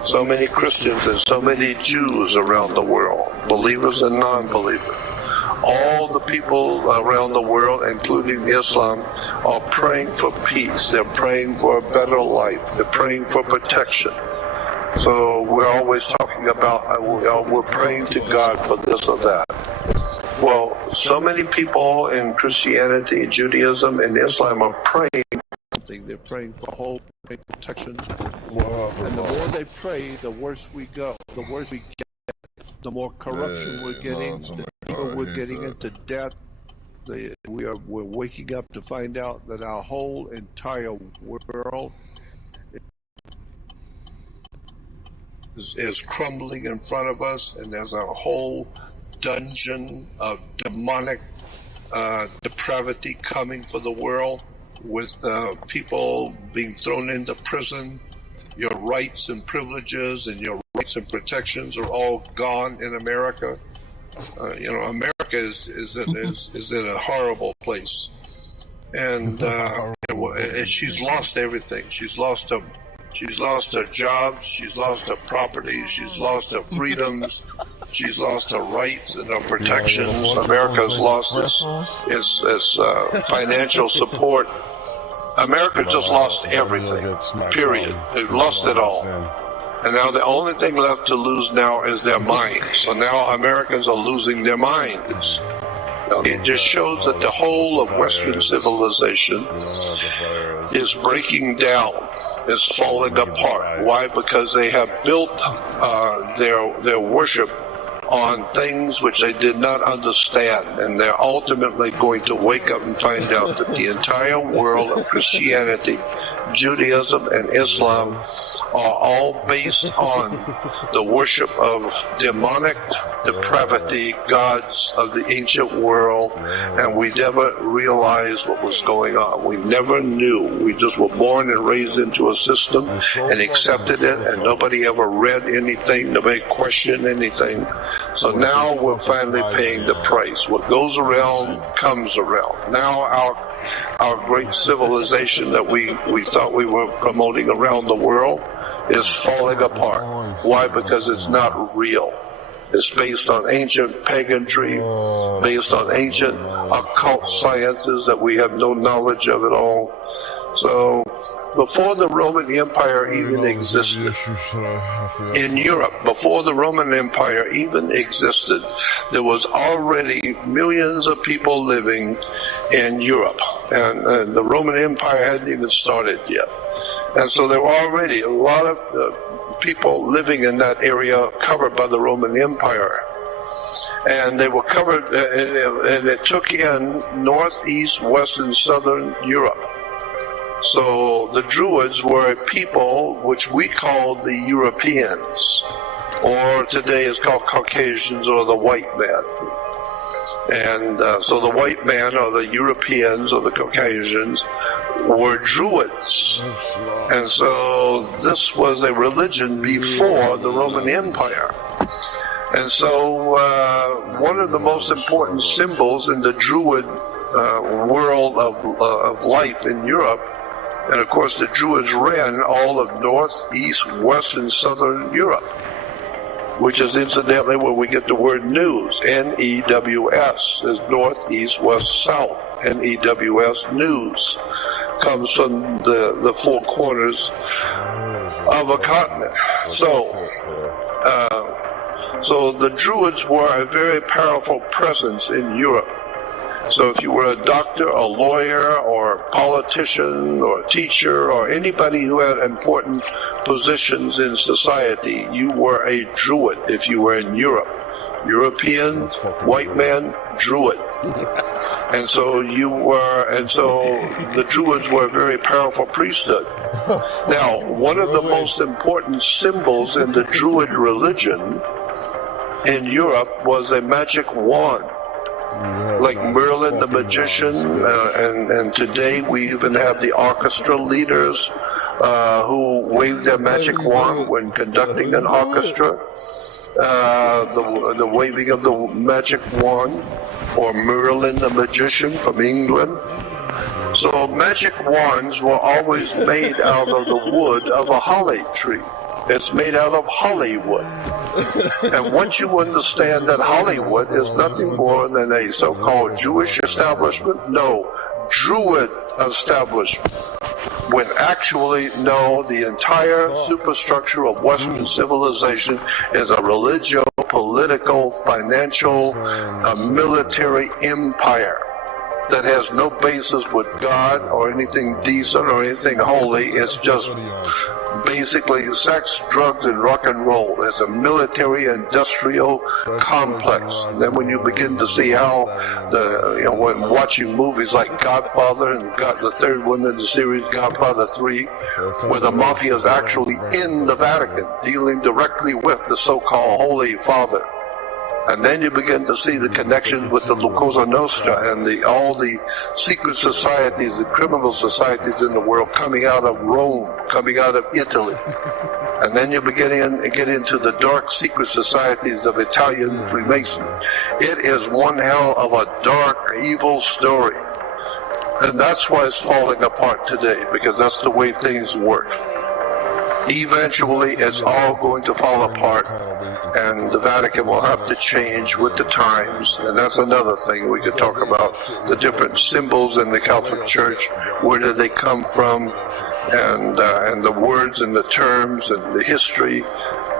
So many Christians and so many Jews around the world, believers and non-believers. All the people around the world, including Islam, are praying for peace. They're praying for a better life. They're praying for protection. So we're always talking about, we're praying to God for this or that. Well, so many people in Christianity, Judaism, and Islam are praying for something. They're praying for hope, praying for protection. And the more they pray, the worse we go. The worse we get. The more corruption we're getting, the deeper we're getting into debt. We're waking up to find out that our whole entire world is crumbling in front of us, and there's a whole dungeon of demonic depravity coming for the world, with people being thrown into prison. Your rights and privileges and your rights and protections are all gone in America. America is in a horrible place, and she's lost everything. She's lost her jobs. She's lost her property. She's lost her freedoms. She's lost her rights and her protections. America's lost its financial support. America just lost everything, period. They've lost it all. And now the only thing left to lose now is their minds. So now Americans are losing their minds. It just shows that the whole of Western civilization is breaking down, is falling apart. Why? Because they have built their worship on things which they did not understand, and they're ultimately going to wake up and find out that the entire world of Christianity, Judaism, and Islam are all based on the worship of demonic depravity gods of the ancient world, and we never realized what was going on. We never knew. We just were born and raised into a system and accepted it, and nobody ever read anything, nobody questioned anything. So now we're finally paying the price. What goes around comes around. Now our great civilization that we thought we were promoting around the world is falling apart. Why? Because it's not real. It's based on ancient paganry, based on ancient occult sciences that we have no knowledge of at all. So before the Roman Empire even existed, in Europe, before the Roman Empire even existed, there was already millions of people living in Europe, and the Roman Empire hadn't even started yet. And so there were already a lot of people living in that area covered by the Roman Empire. And they were covered, and it took in northeast, west, and southern Europe. So the Druids were a people which we call the Europeans, or today is called Caucasians or the white man. And so the white man or the Europeans or the Caucasians were Druids. And so this was a religion before the Roman Empire. And so one of the most important symbols in the Druid world of life in Europe, and of course the Druids ran all of north, east, west, and southern Europe, which is incidentally where we get the word news. N-E-W-S is north, east, west, south. N-E-W-S, news, comes from the four corners of a continent. So the Druids were a very powerful presence in Europe. So if you were a doctor, a lawyer, or a politician, or a teacher, or anybody who had important positions in society, you were a Druid if you were in Europe. European, white man, Druid. And so the Druids were a very powerful priesthood. Now, one of the most important symbols in the Druid religion in Europe was a magic wand. Like Merlin the magician, and today we even have the orchestra leaders who wave their magic wand when conducting an orchestra. The waving of the magic wand, or Merlin the magician from England. So magic wands were always made out of the wood of a holly tree. It's made out of Hollywood. And once you understand that Hollywood is nothing more than a so-called Jewish establishment, no, Druid establishment, when actually, no, the entire superstructure of Western civilization is a religious, political, financial, military empire that has no basis with God or anything decent or anything holy. It's just basically sex, drugs, and rock and roll. It's a military-industrial complex. And then when you begin to see how when watching movies like Godfather and the third one in the series, Godfather 3, where the mafia is actually in the Vatican, dealing directly with the so-called Holy Father. And then you begin to see the connections with the Cosa Nostra and all the secret societies, the criminal societies in the world coming out of Rome, coming out of Italy. And then you get into the dark secret societies of Italian Freemasons. It is one hell of a dark, evil story. And that's why it's falling apart today, because that's the way things work. Eventually, it's all going to fall apart, and the Vatican will have to change with the times. And that's another thing we could talk about, the different symbols in the Catholic Church, where do they come from, and the words and the terms and the history.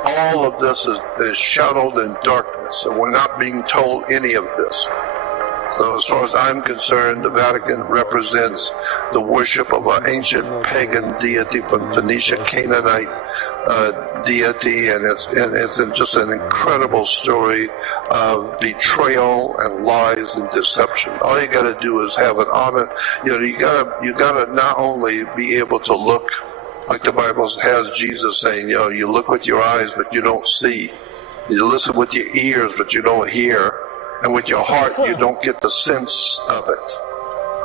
All of this is shadowed in darkness, and we're not being told any of this. So as far as I'm concerned, the Vatican represents the worship of an ancient pagan deity from Phoenicia, Canaanite deity, and it's just an incredible story of betrayal and lies and deception. All you got to do is have an honor. You gotta not only be able to look Like the Bible has Jesus saying, you look with your eyes, but you don't see. You listen with your ears, but you don't hear. And with your heart, you don't get the sense of it.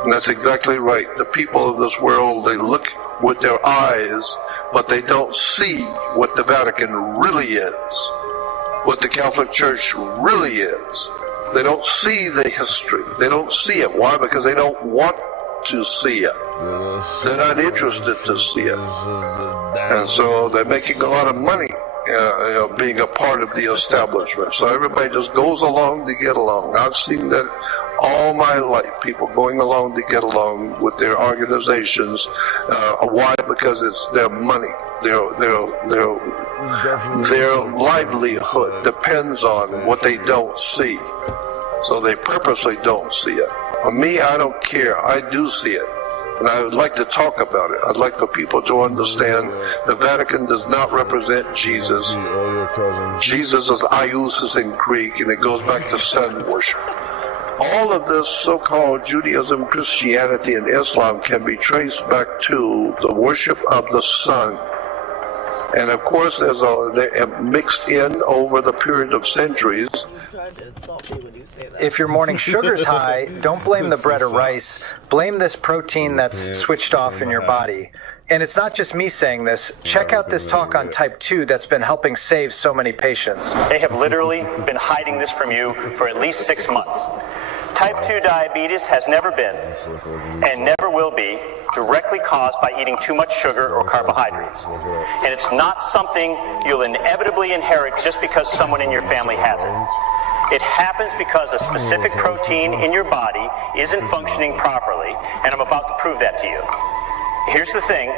And that's exactly right. The people of this world, they look with their eyes, but they don't see what the Vatican really is, what the Catholic Church really is. They don't see the history. They don't see it. Why? Because they don't want to see it. They're not interested to see it. And so they're making a lot of money being a part of the establishment. So everybody just goes along to get along. I've seen that all my life, people going along to get along with their organizations. Why? Because it's their money. Their livelihood depends on what they don't see. So they purposely don't see it. For me, I don't care. I do see it. And I would like to talk about it. I'd like for people to understand the Vatican does not represent Jesus. Jesus is Iousis in Greek, and it goes back to sun worship. All of this so-called Judaism, Christianity, and Islam can be traced back to the worship of the sun. And of course, they have mixed in over the period of centuries. If your morning sugar's high, don't blame the bread or rice. Blame this protein that's switched off in your body. And it's not just me saying this. Check out this talk on type 2 that's been helping save so many patients. They have literally been hiding this from you for at least 6 months. Type 2 diabetes has never been, and never will be, directly caused by eating too much sugar or carbohydrates. And it's not something you'll inevitably inherit just because someone in your family has it. It happens because a specific protein in your body isn't functioning properly, and I'm about to prove that to you. Here's the thing,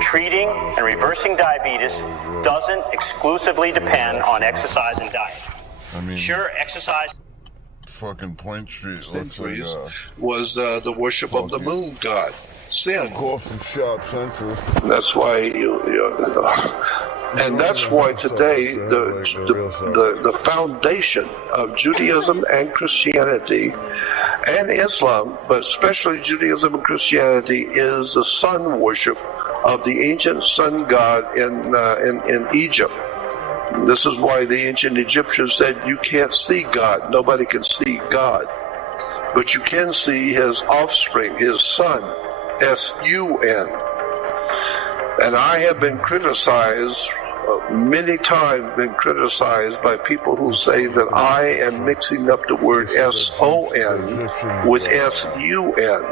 treating and reversing diabetes doesn't exclusively depend on exercise and diet. Sure, exercise... Fucking Point Street centuries was the worship of the moon god, sin. Coffee shop central. That's why and that's why today the foundation of Judaism and Christianity and Islam, but especially Judaism and Christianity, is the sun worship of the ancient sun god in Egypt. This is why the ancient Egyptians said you can't see God. Nobody can see God. But you can see his offspring, his son, S-U-N. And I have been criticized, many times been criticized by people who say that I am mixing up the word S-O-N with S-U-N.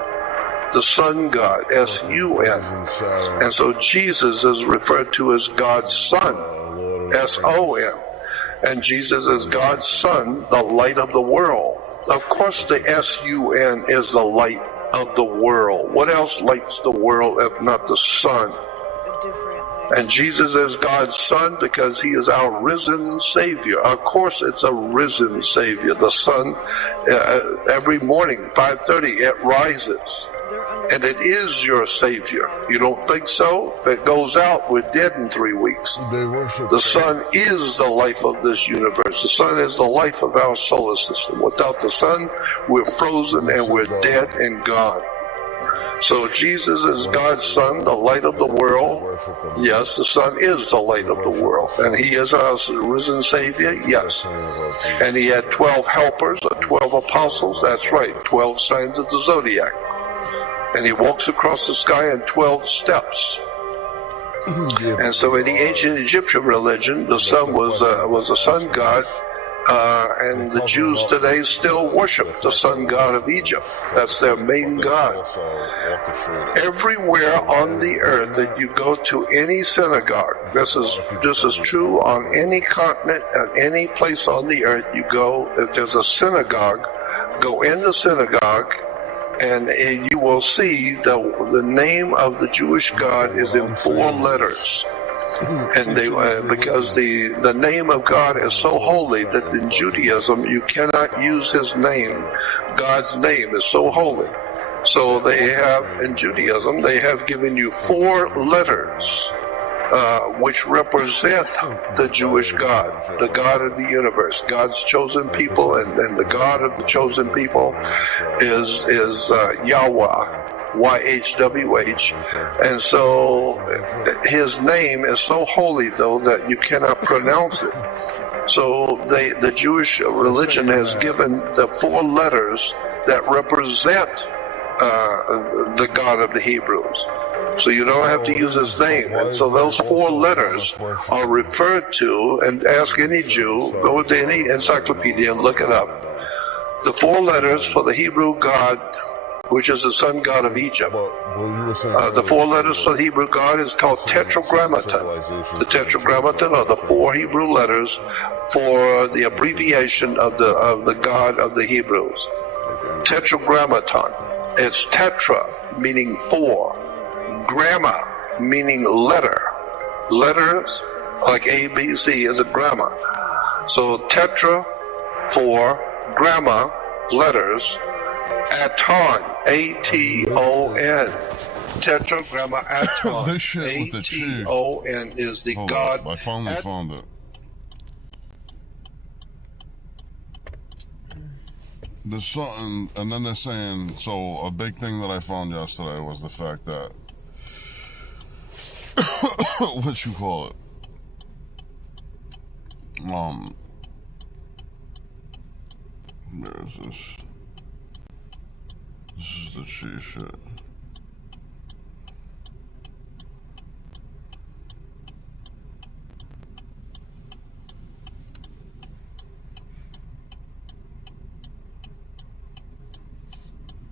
The sun god, S-U-N. And so Jesus is referred to as God's son. S-O-N. And Jesus is God's son, the light of the world. Of course the S-U-N is the light of the world. What else lights the world if not the sun? And Jesus is God's son because he is our risen Savior. Of course it's a risen Savior. The sun, every morning, 5:30, it rises. And it is your Savior. You don't think so? If it goes out, we're dead in 3 weeks. The sun is the life of this universe. The sun is the life of our solar system. Without the sun, we're frozen and we're dead and gone. So Jesus is God's son, the light of the world. Yes, the sun is the light of the world. And he is our risen Savior. Yes. And he had 12 helpers, or 12 apostles. That's right, 12 signs of the zodiac. And he walks across the sky in 12 steps. And so in the ancient Egyptian religion, the sun was a sun god, and the Jews today still worship the sun god of Egypt. That's their main god. Everywhere on the earth that you go to any synagogue, this is true on any continent and any place on the earth you go, if there's a synagogue, go in the synagogue, and you will see the name of the Jewish God is in 4 letters. And because the name of God is so holy that in Judaism you cannot use his name. God's name is so holy. So they have, in Judaism, they have given you 4 letters which represent the Jewish God, the God of the universe, God's chosen people, and the God of the chosen people is Yahweh. YHWH. And so his name is so holy, though, that you cannot pronounce it. So the Jewish religion has given the 4 letters that represent the God of the Hebrews. So you don't have to use his name. And so those 4 letters are referred to, and ask any Jew, go to any encyclopedia and look it up. The 4 letters for the Hebrew God, which is the sun god of Egypt. The 4 letters for the Hebrew God is called Tetragrammaton. The Tetragrammaton are the 4 Hebrew letters for the abbreviation of the God of the Hebrews. Tetragrammaton. It's tetra, meaning 4. Gramma, meaning letter. Letters, like A, B, C, is a gramma. So tetra, 4, gramma, letters, Aton, A-T-O-N. Tetragrammaton, A-T-O-N is the God. I finally found it. There's something, and then they're saying, so a big thing that I found yesterday was the fact that, what you call it, there's this is the cheat shit.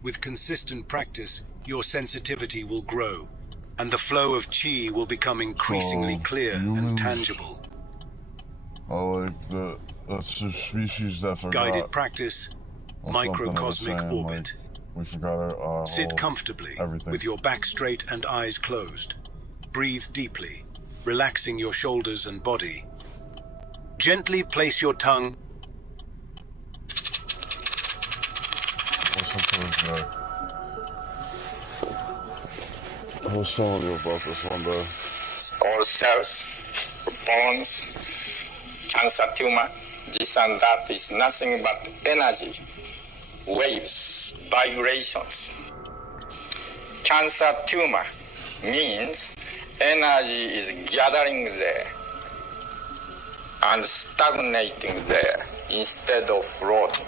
With consistent practice, your sensitivity will grow, and the flow of qi will become increasingly clear and tangible. That's the species that forgot. Guided practice, microcosmic orbit. We forgot Sit comfortably with your back straight and eyes closed. Breathe deeply, relaxing your shoulders and body. Gently place your tongue. I was telling you about this one day. All cells, bones, cancer tumor, this and that is nothing but energy, waves, vibrations. Cancer tumor means energy is gathering there and stagnating there instead of floating.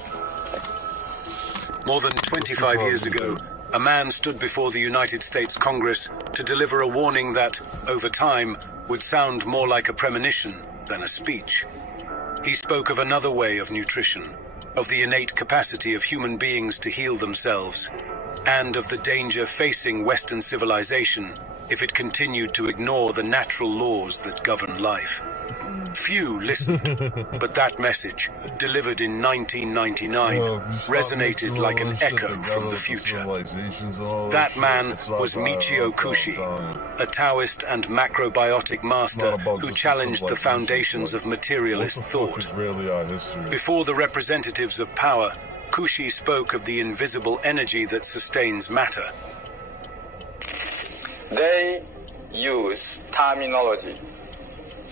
More than 25 years ago, a man stood before the United States Congress to deliver a warning that, over time, would sound more like a premonition than a speech. He spoke of another way of nutrition, of the innate capacity of human beings to heal themselves, and of the danger facing Western civilization if it continued to ignore the natural laws that govern life. Few listened, but that message, delivered in 1999, resonated like an echo from the future. That man was Michio Kushi, a Taoist and macrobiotic master who challenged the foundations of materialist thought. Before the representatives of power, Kushi spoke of the invisible energy that sustains matter. They use terminology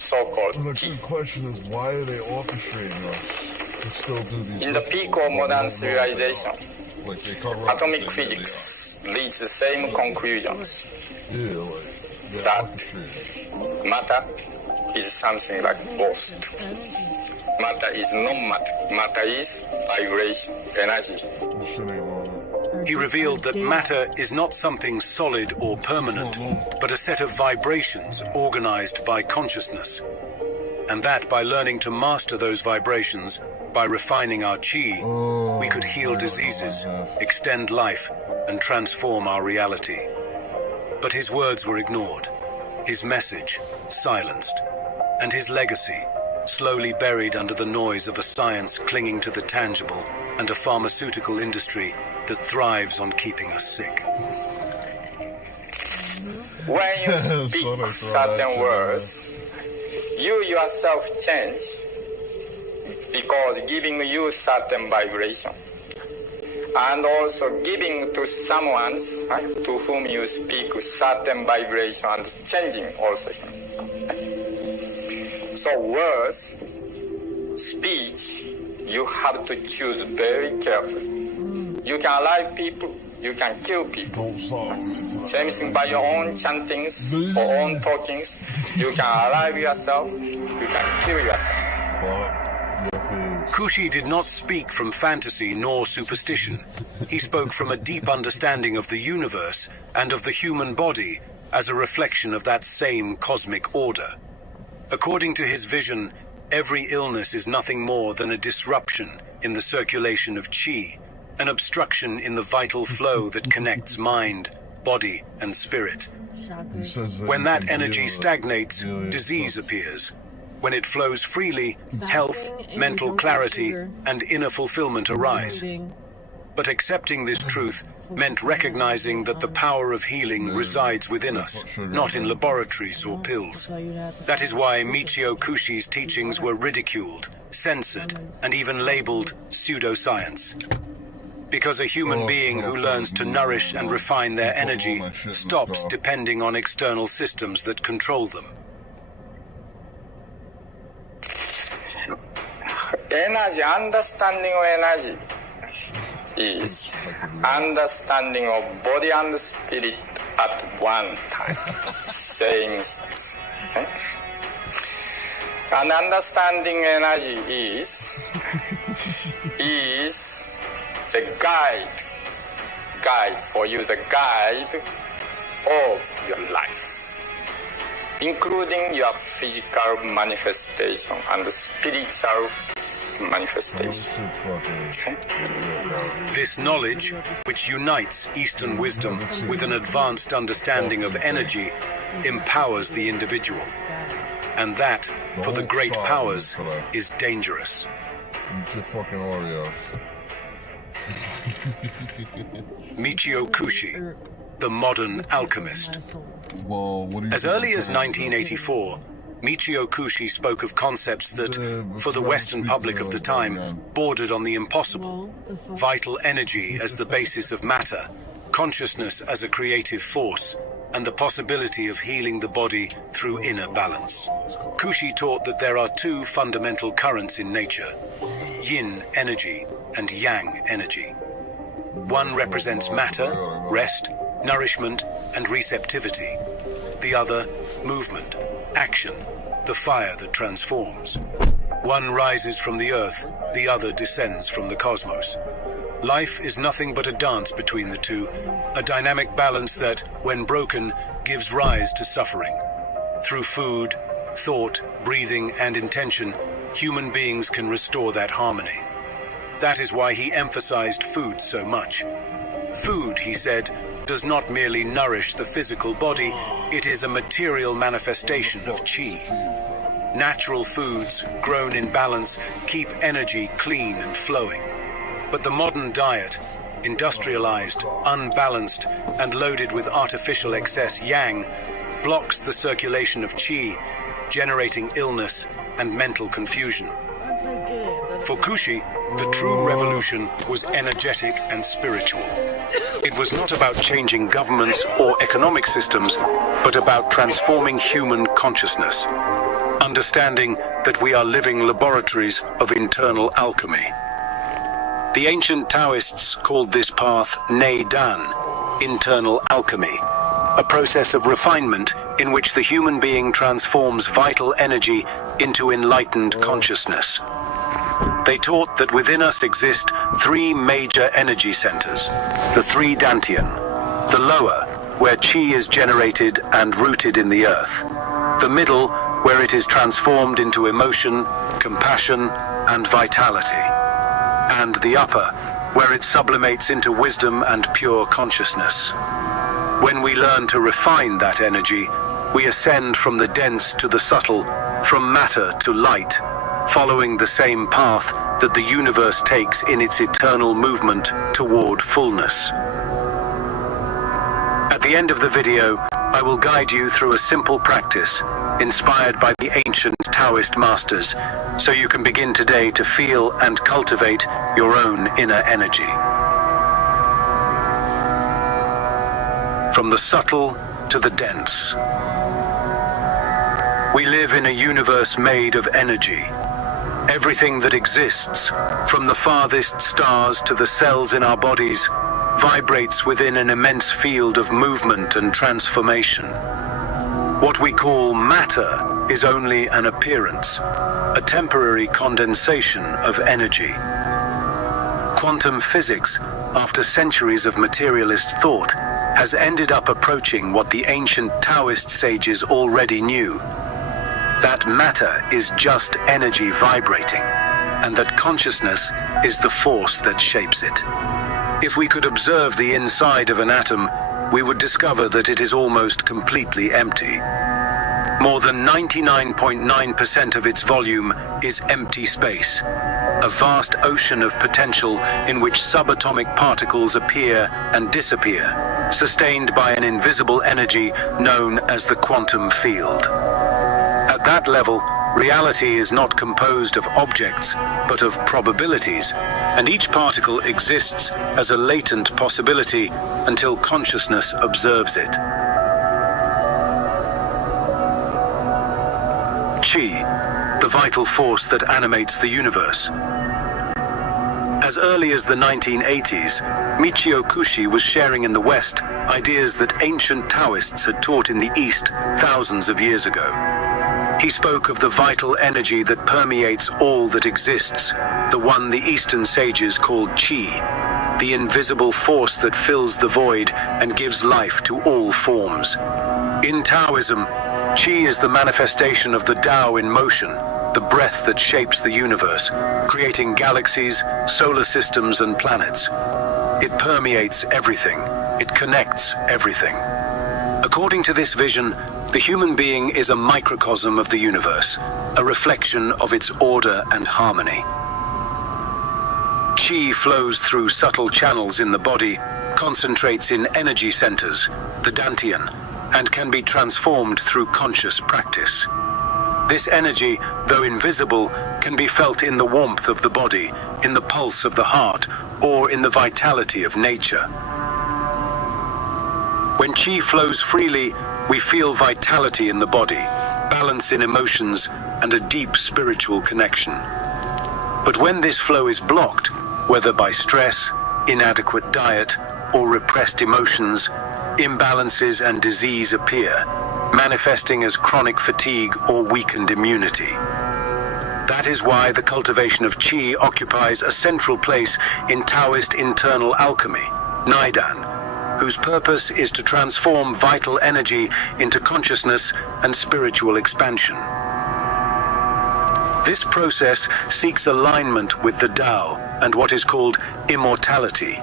so-called The question is, why are they orchestrating us to still do these? In the peak of modern civilization, atomic physics leads the same conclusions. That matter is something like ghost. Matter is non-matter. Matter is vibration, energy. He revealed that matter is not something solid or permanent, but a set of vibrations organized by consciousness. And that by learning to master those vibrations, by refining our qi, we could heal diseases, extend life, and transform our reality. But his words were ignored, his message silenced, and his legacy slowly buried under the noise of a science clinging to the tangible and a pharmaceutical industry that thrives on keeping us sick. When you speak certain words, you yourself change because giving you certain vibration and also giving to someone to whom you speak certain vibration and changing also him. So words, speech, you have to choose very carefully. You can alive people you can kill people. Same thing by your own chantings or own talkings, you can alive yourself, you can kill yourself. Kushi did not speak from fantasy nor superstition. He spoke from a deep understanding of the universe and of the human body as a reflection of that same cosmic order. According to his vision, every illness is nothing more than a disruption in the circulation of qi, an obstruction in the vital flow that connects mind, body, and spirit. When that energy stagnates, disease appears. When it flows freely, health, mental clarity, and inner fulfillment arise. But accepting this truth meant recognizing that the power of healing resides within us, not in laboratories or pills. That is why Michio Kushi's teachings were ridiculed, censored, and even labeled pseudoscience. Because a human being who learns to nourish and refine their energy stops depending on external systems that control them. Energy, understanding of energy is understanding of body and spirit at one time. Same things. And understanding energy is the guide for you, the guide of your life, including your physical manifestation and spiritual manifestation. This knowledge, which unites Eastern wisdom with an advanced understanding of energy, empowers the individual. And that, for the great powers, is dangerous. Michio Kushi, the modern alchemist. As early as 1984, Michio Kushi spoke of concepts that, for the Western public of the time, bordered on the impossible. Vital energy as the basis of matter, consciousness as a creative force, and the possibility of healing the body through inner balance. Kushi taught that there are two fundamental currents in nature, yin energy and yang energy. One represents matter, rest, nourishment, and receptivity. The other, movement, action, the fire that transforms. One rises from the earth, the other descends from the cosmos. Life is nothing but a dance between the two, a dynamic balance that, when broken, gives rise to suffering. Through food, thought, breathing, and intention, human beings can restore that harmony. That is why he emphasized food so much. Food, he said, does not merely nourish the physical body, it is a material manifestation of qi. Natural foods, grown in balance, keep energy clean and flowing. But the modern diet, industrialized, unbalanced, and loaded with artificial excess yang, blocks the circulation of qi, generating illness and mental confusion. For Kushi, the true revolution was energetic and spiritual. It was not about changing governments or economic systems, but about transforming human consciousness, understanding that we are living laboratories of internal alchemy. The ancient Taoists called this path Nei Dan, internal alchemy, a process of refinement in which the human being transforms vital energy into enlightened consciousness. They taught that within us exist three major energy centers, the three Dantian, the lower, where qi is generated and rooted in the earth, the middle, where it is transformed into emotion, compassion, and vitality, and the upper, where it sublimates into wisdom and pure consciousness. When we learn to refine that energy, we ascend from the dense to the subtle, from matter to light, following the same path that the universe takes in its eternal movement toward fullness. At the end of the video, I will guide you through a simple practice inspired by the ancient Taoist masters, so you can begin today to feel and cultivate your own inner energy. From the subtle to the dense. We live in a universe made of energy. Everything that exists, from the farthest stars to the cells in our bodies, vibrates within an immense field of movement and transformation. What we call matter is only an appearance, a temporary condensation of energy. Quantum physics, after centuries of materialist thought, has ended up approaching what the ancient Taoist sages already knew: that matter is just energy vibrating, and that consciousness is the force that shapes it. If we could observe the inside of an atom, we would discover that it is almost completely empty. More than 99.9% of its volume is empty space, a vast ocean of potential in which subatomic particles appear and disappear, sustained by an invisible energy known as the quantum field. At that level, reality is not composed of objects, but of probabilities, and each particle exists as a latent possibility until consciousness observes it. Qi, the vital force that animates the universe. As early as the 1980s, Michio Kushi was sharing in the West ideas that ancient Taoists had taught in the East thousands of years ago. He spoke of the vital energy that permeates all that exists, the one the Eastern sages called Qi, the invisible force that fills the void and gives life to all forms. In Taoism, Qi is the manifestation of the Tao in motion, the breath that shapes the universe, creating galaxies, solar systems, and planets. It permeates everything. It connects everything. According to this vision, the human being is a microcosm of the universe, a reflection of its order and harmony. Qi flows through subtle channels in the body, concentrates in energy centers, the Dantian, and can be transformed through conscious practice. This energy, though invisible, can be felt in the warmth of the body, in the pulse of the heart, or in the vitality of nature. When Qi flows freely, we feel vitality in the body, balance in emotions, and a deep spiritual connection. But when this flow is blocked, whether by stress, inadequate diet, or repressed emotions, imbalances and disease appear, manifesting as chronic fatigue or weakened immunity. That is why the cultivation of Qi occupies a central place in Taoist internal alchemy, Naidan, whose purpose is to transform vital energy into consciousness and spiritual expansion. This process seeks alignment with the Tao and what is called immortality,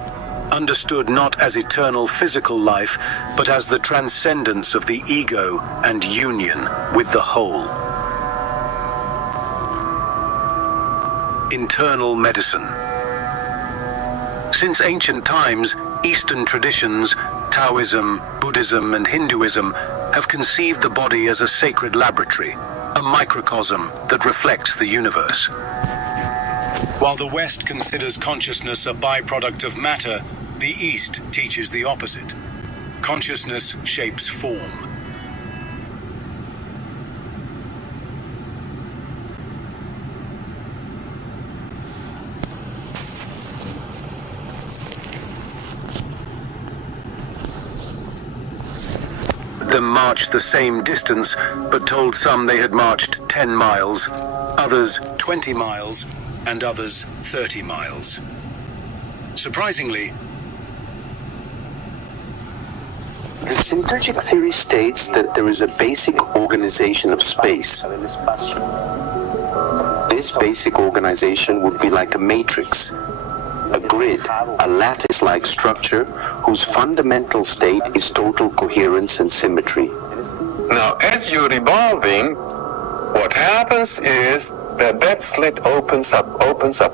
understood not as eternal physical life, but as the transcendence of the ego and union with the whole. Internal medicine. Since ancient times, Eastern traditions, Taoism, Buddhism, and Hinduism have conceived the body as a sacred laboratory, a microcosm that reflects the universe. While the West considers consciousness a byproduct of matter, the East teaches the opposite. Consciousness shapes form. Them marched the same distance, but told some they had marched 10 miles, others 20 miles, and others 30 miles. Surprisingly, the synergic theory states that there is a basic organization of space. This basic organization would be like a matrix, a grid, a lattice-like structure whose fundamental state is total coherence and symmetry. Now, as you're revolving, what happens is that slit opens up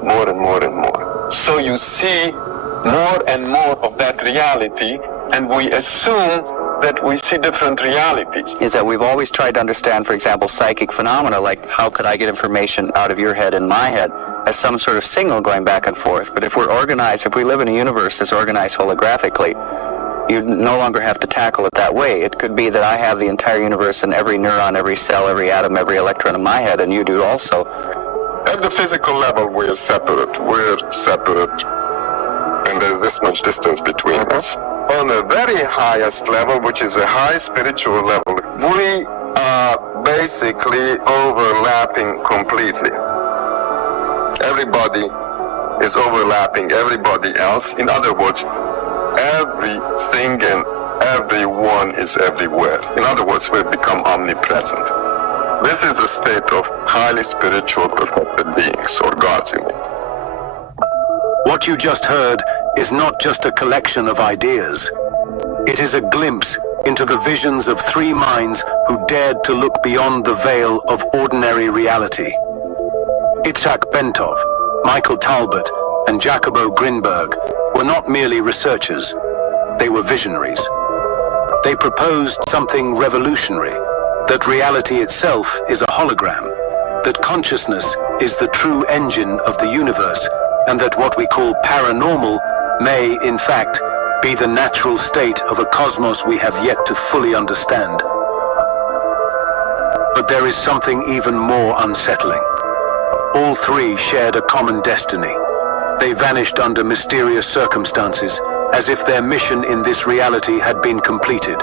more and more and more. So you see more and more of that reality, and we assume that we see different realities. Is that we've always tried to understand, for example, psychic phenomena, like how could I get information out of your head and my head, as some sort of signal going back and forth. But if we're organized, if we live in a universe that's organized holographically, you no longer have to tackle it that way. It could be that I have the entire universe and every neuron, every cell, every atom, every electron in my head, and you do also. At the physical level, we're separate. and there's this much distance between us. On the very highest level, which is a high spiritual level, we are basically overlapping completely. Everybody is overlapping everybody else. In other words, everything and everyone is everywhere. In other words, we've become omnipresent. This is a state of highly spiritual perfected beings, or gods, you mean. What you just heard is not just a collection of ideas. It is a glimpse into the visions of three minds who dared to look beyond the veil of ordinary reality. Itzhak Bentov, Michael Talbot, and Jacobo Grinberg were not merely researchers, they were visionaries. They proposed something revolutionary, that reality itself is a hologram, that consciousness is the true engine of the universe, and that what we call paranormal may, in fact, be the natural state of a cosmos we have yet to fully understand. But there is something even more unsettling. All three shared a common destiny. They vanished under mysterious circumstances, as if their mission in this reality had been completed.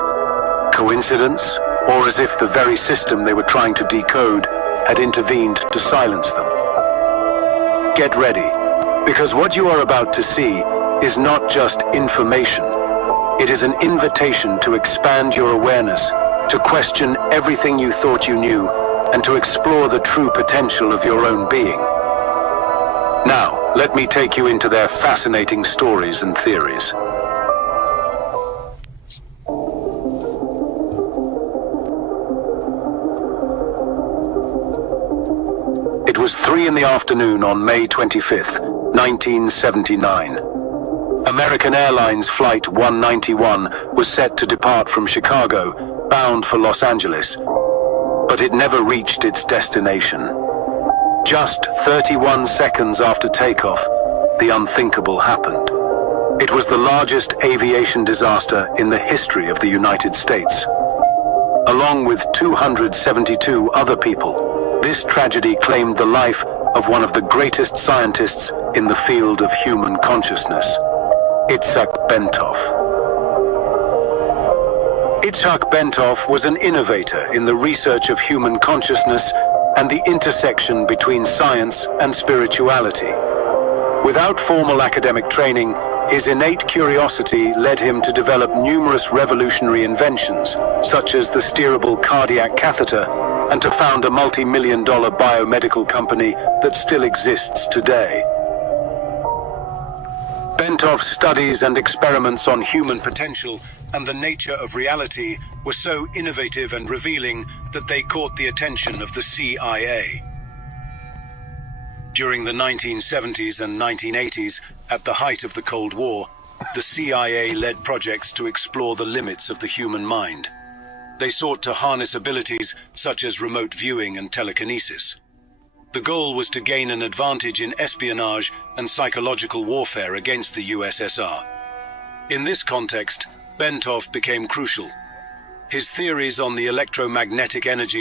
Coincidence? Or as if the very system they were trying to decode had intervened to silence them. Get ready, because what you are about to see is not just information. It is an invitation to expand your awareness, to question everything you thought you knew, and to explore the true potential of your own being. Now, let me take you into their fascinating stories and theories. It was 3 in the afternoon on May 25th, 1979. American Airlines Flight 191 was set to depart from Chicago, bound for Los Angeles, but it never reached its destination. Just 31 seconds after takeoff, the unthinkable happened. It was the largest aviation disaster in the history of the United States. Along with 272 other people, this tragedy claimed the life of one of the greatest scientists in the field of human consciousness, Itzhak Bentov. Itzhak Bentov was an innovator in the research of human consciousness and the intersection between science and spirituality. Without formal academic training, his innate curiosity led him to develop numerous revolutionary inventions, such as the steerable cardiac catheter, and to found a multi-million-dollar biomedical company that still exists today. Bentov's studies and experiments on human potential and the nature of reality were so innovative and revealing that they caught the attention of the CIA. During the 1970s and 1980s, at the height of the Cold War, the CIA led projects to explore the limits of the human mind. They sought to harness abilities such as remote viewing and telekinesis. The goal was to gain an advantage in espionage and psychological warfare against the USSR. In this context, Bentov became crucial. His theories on the electromagnetic energy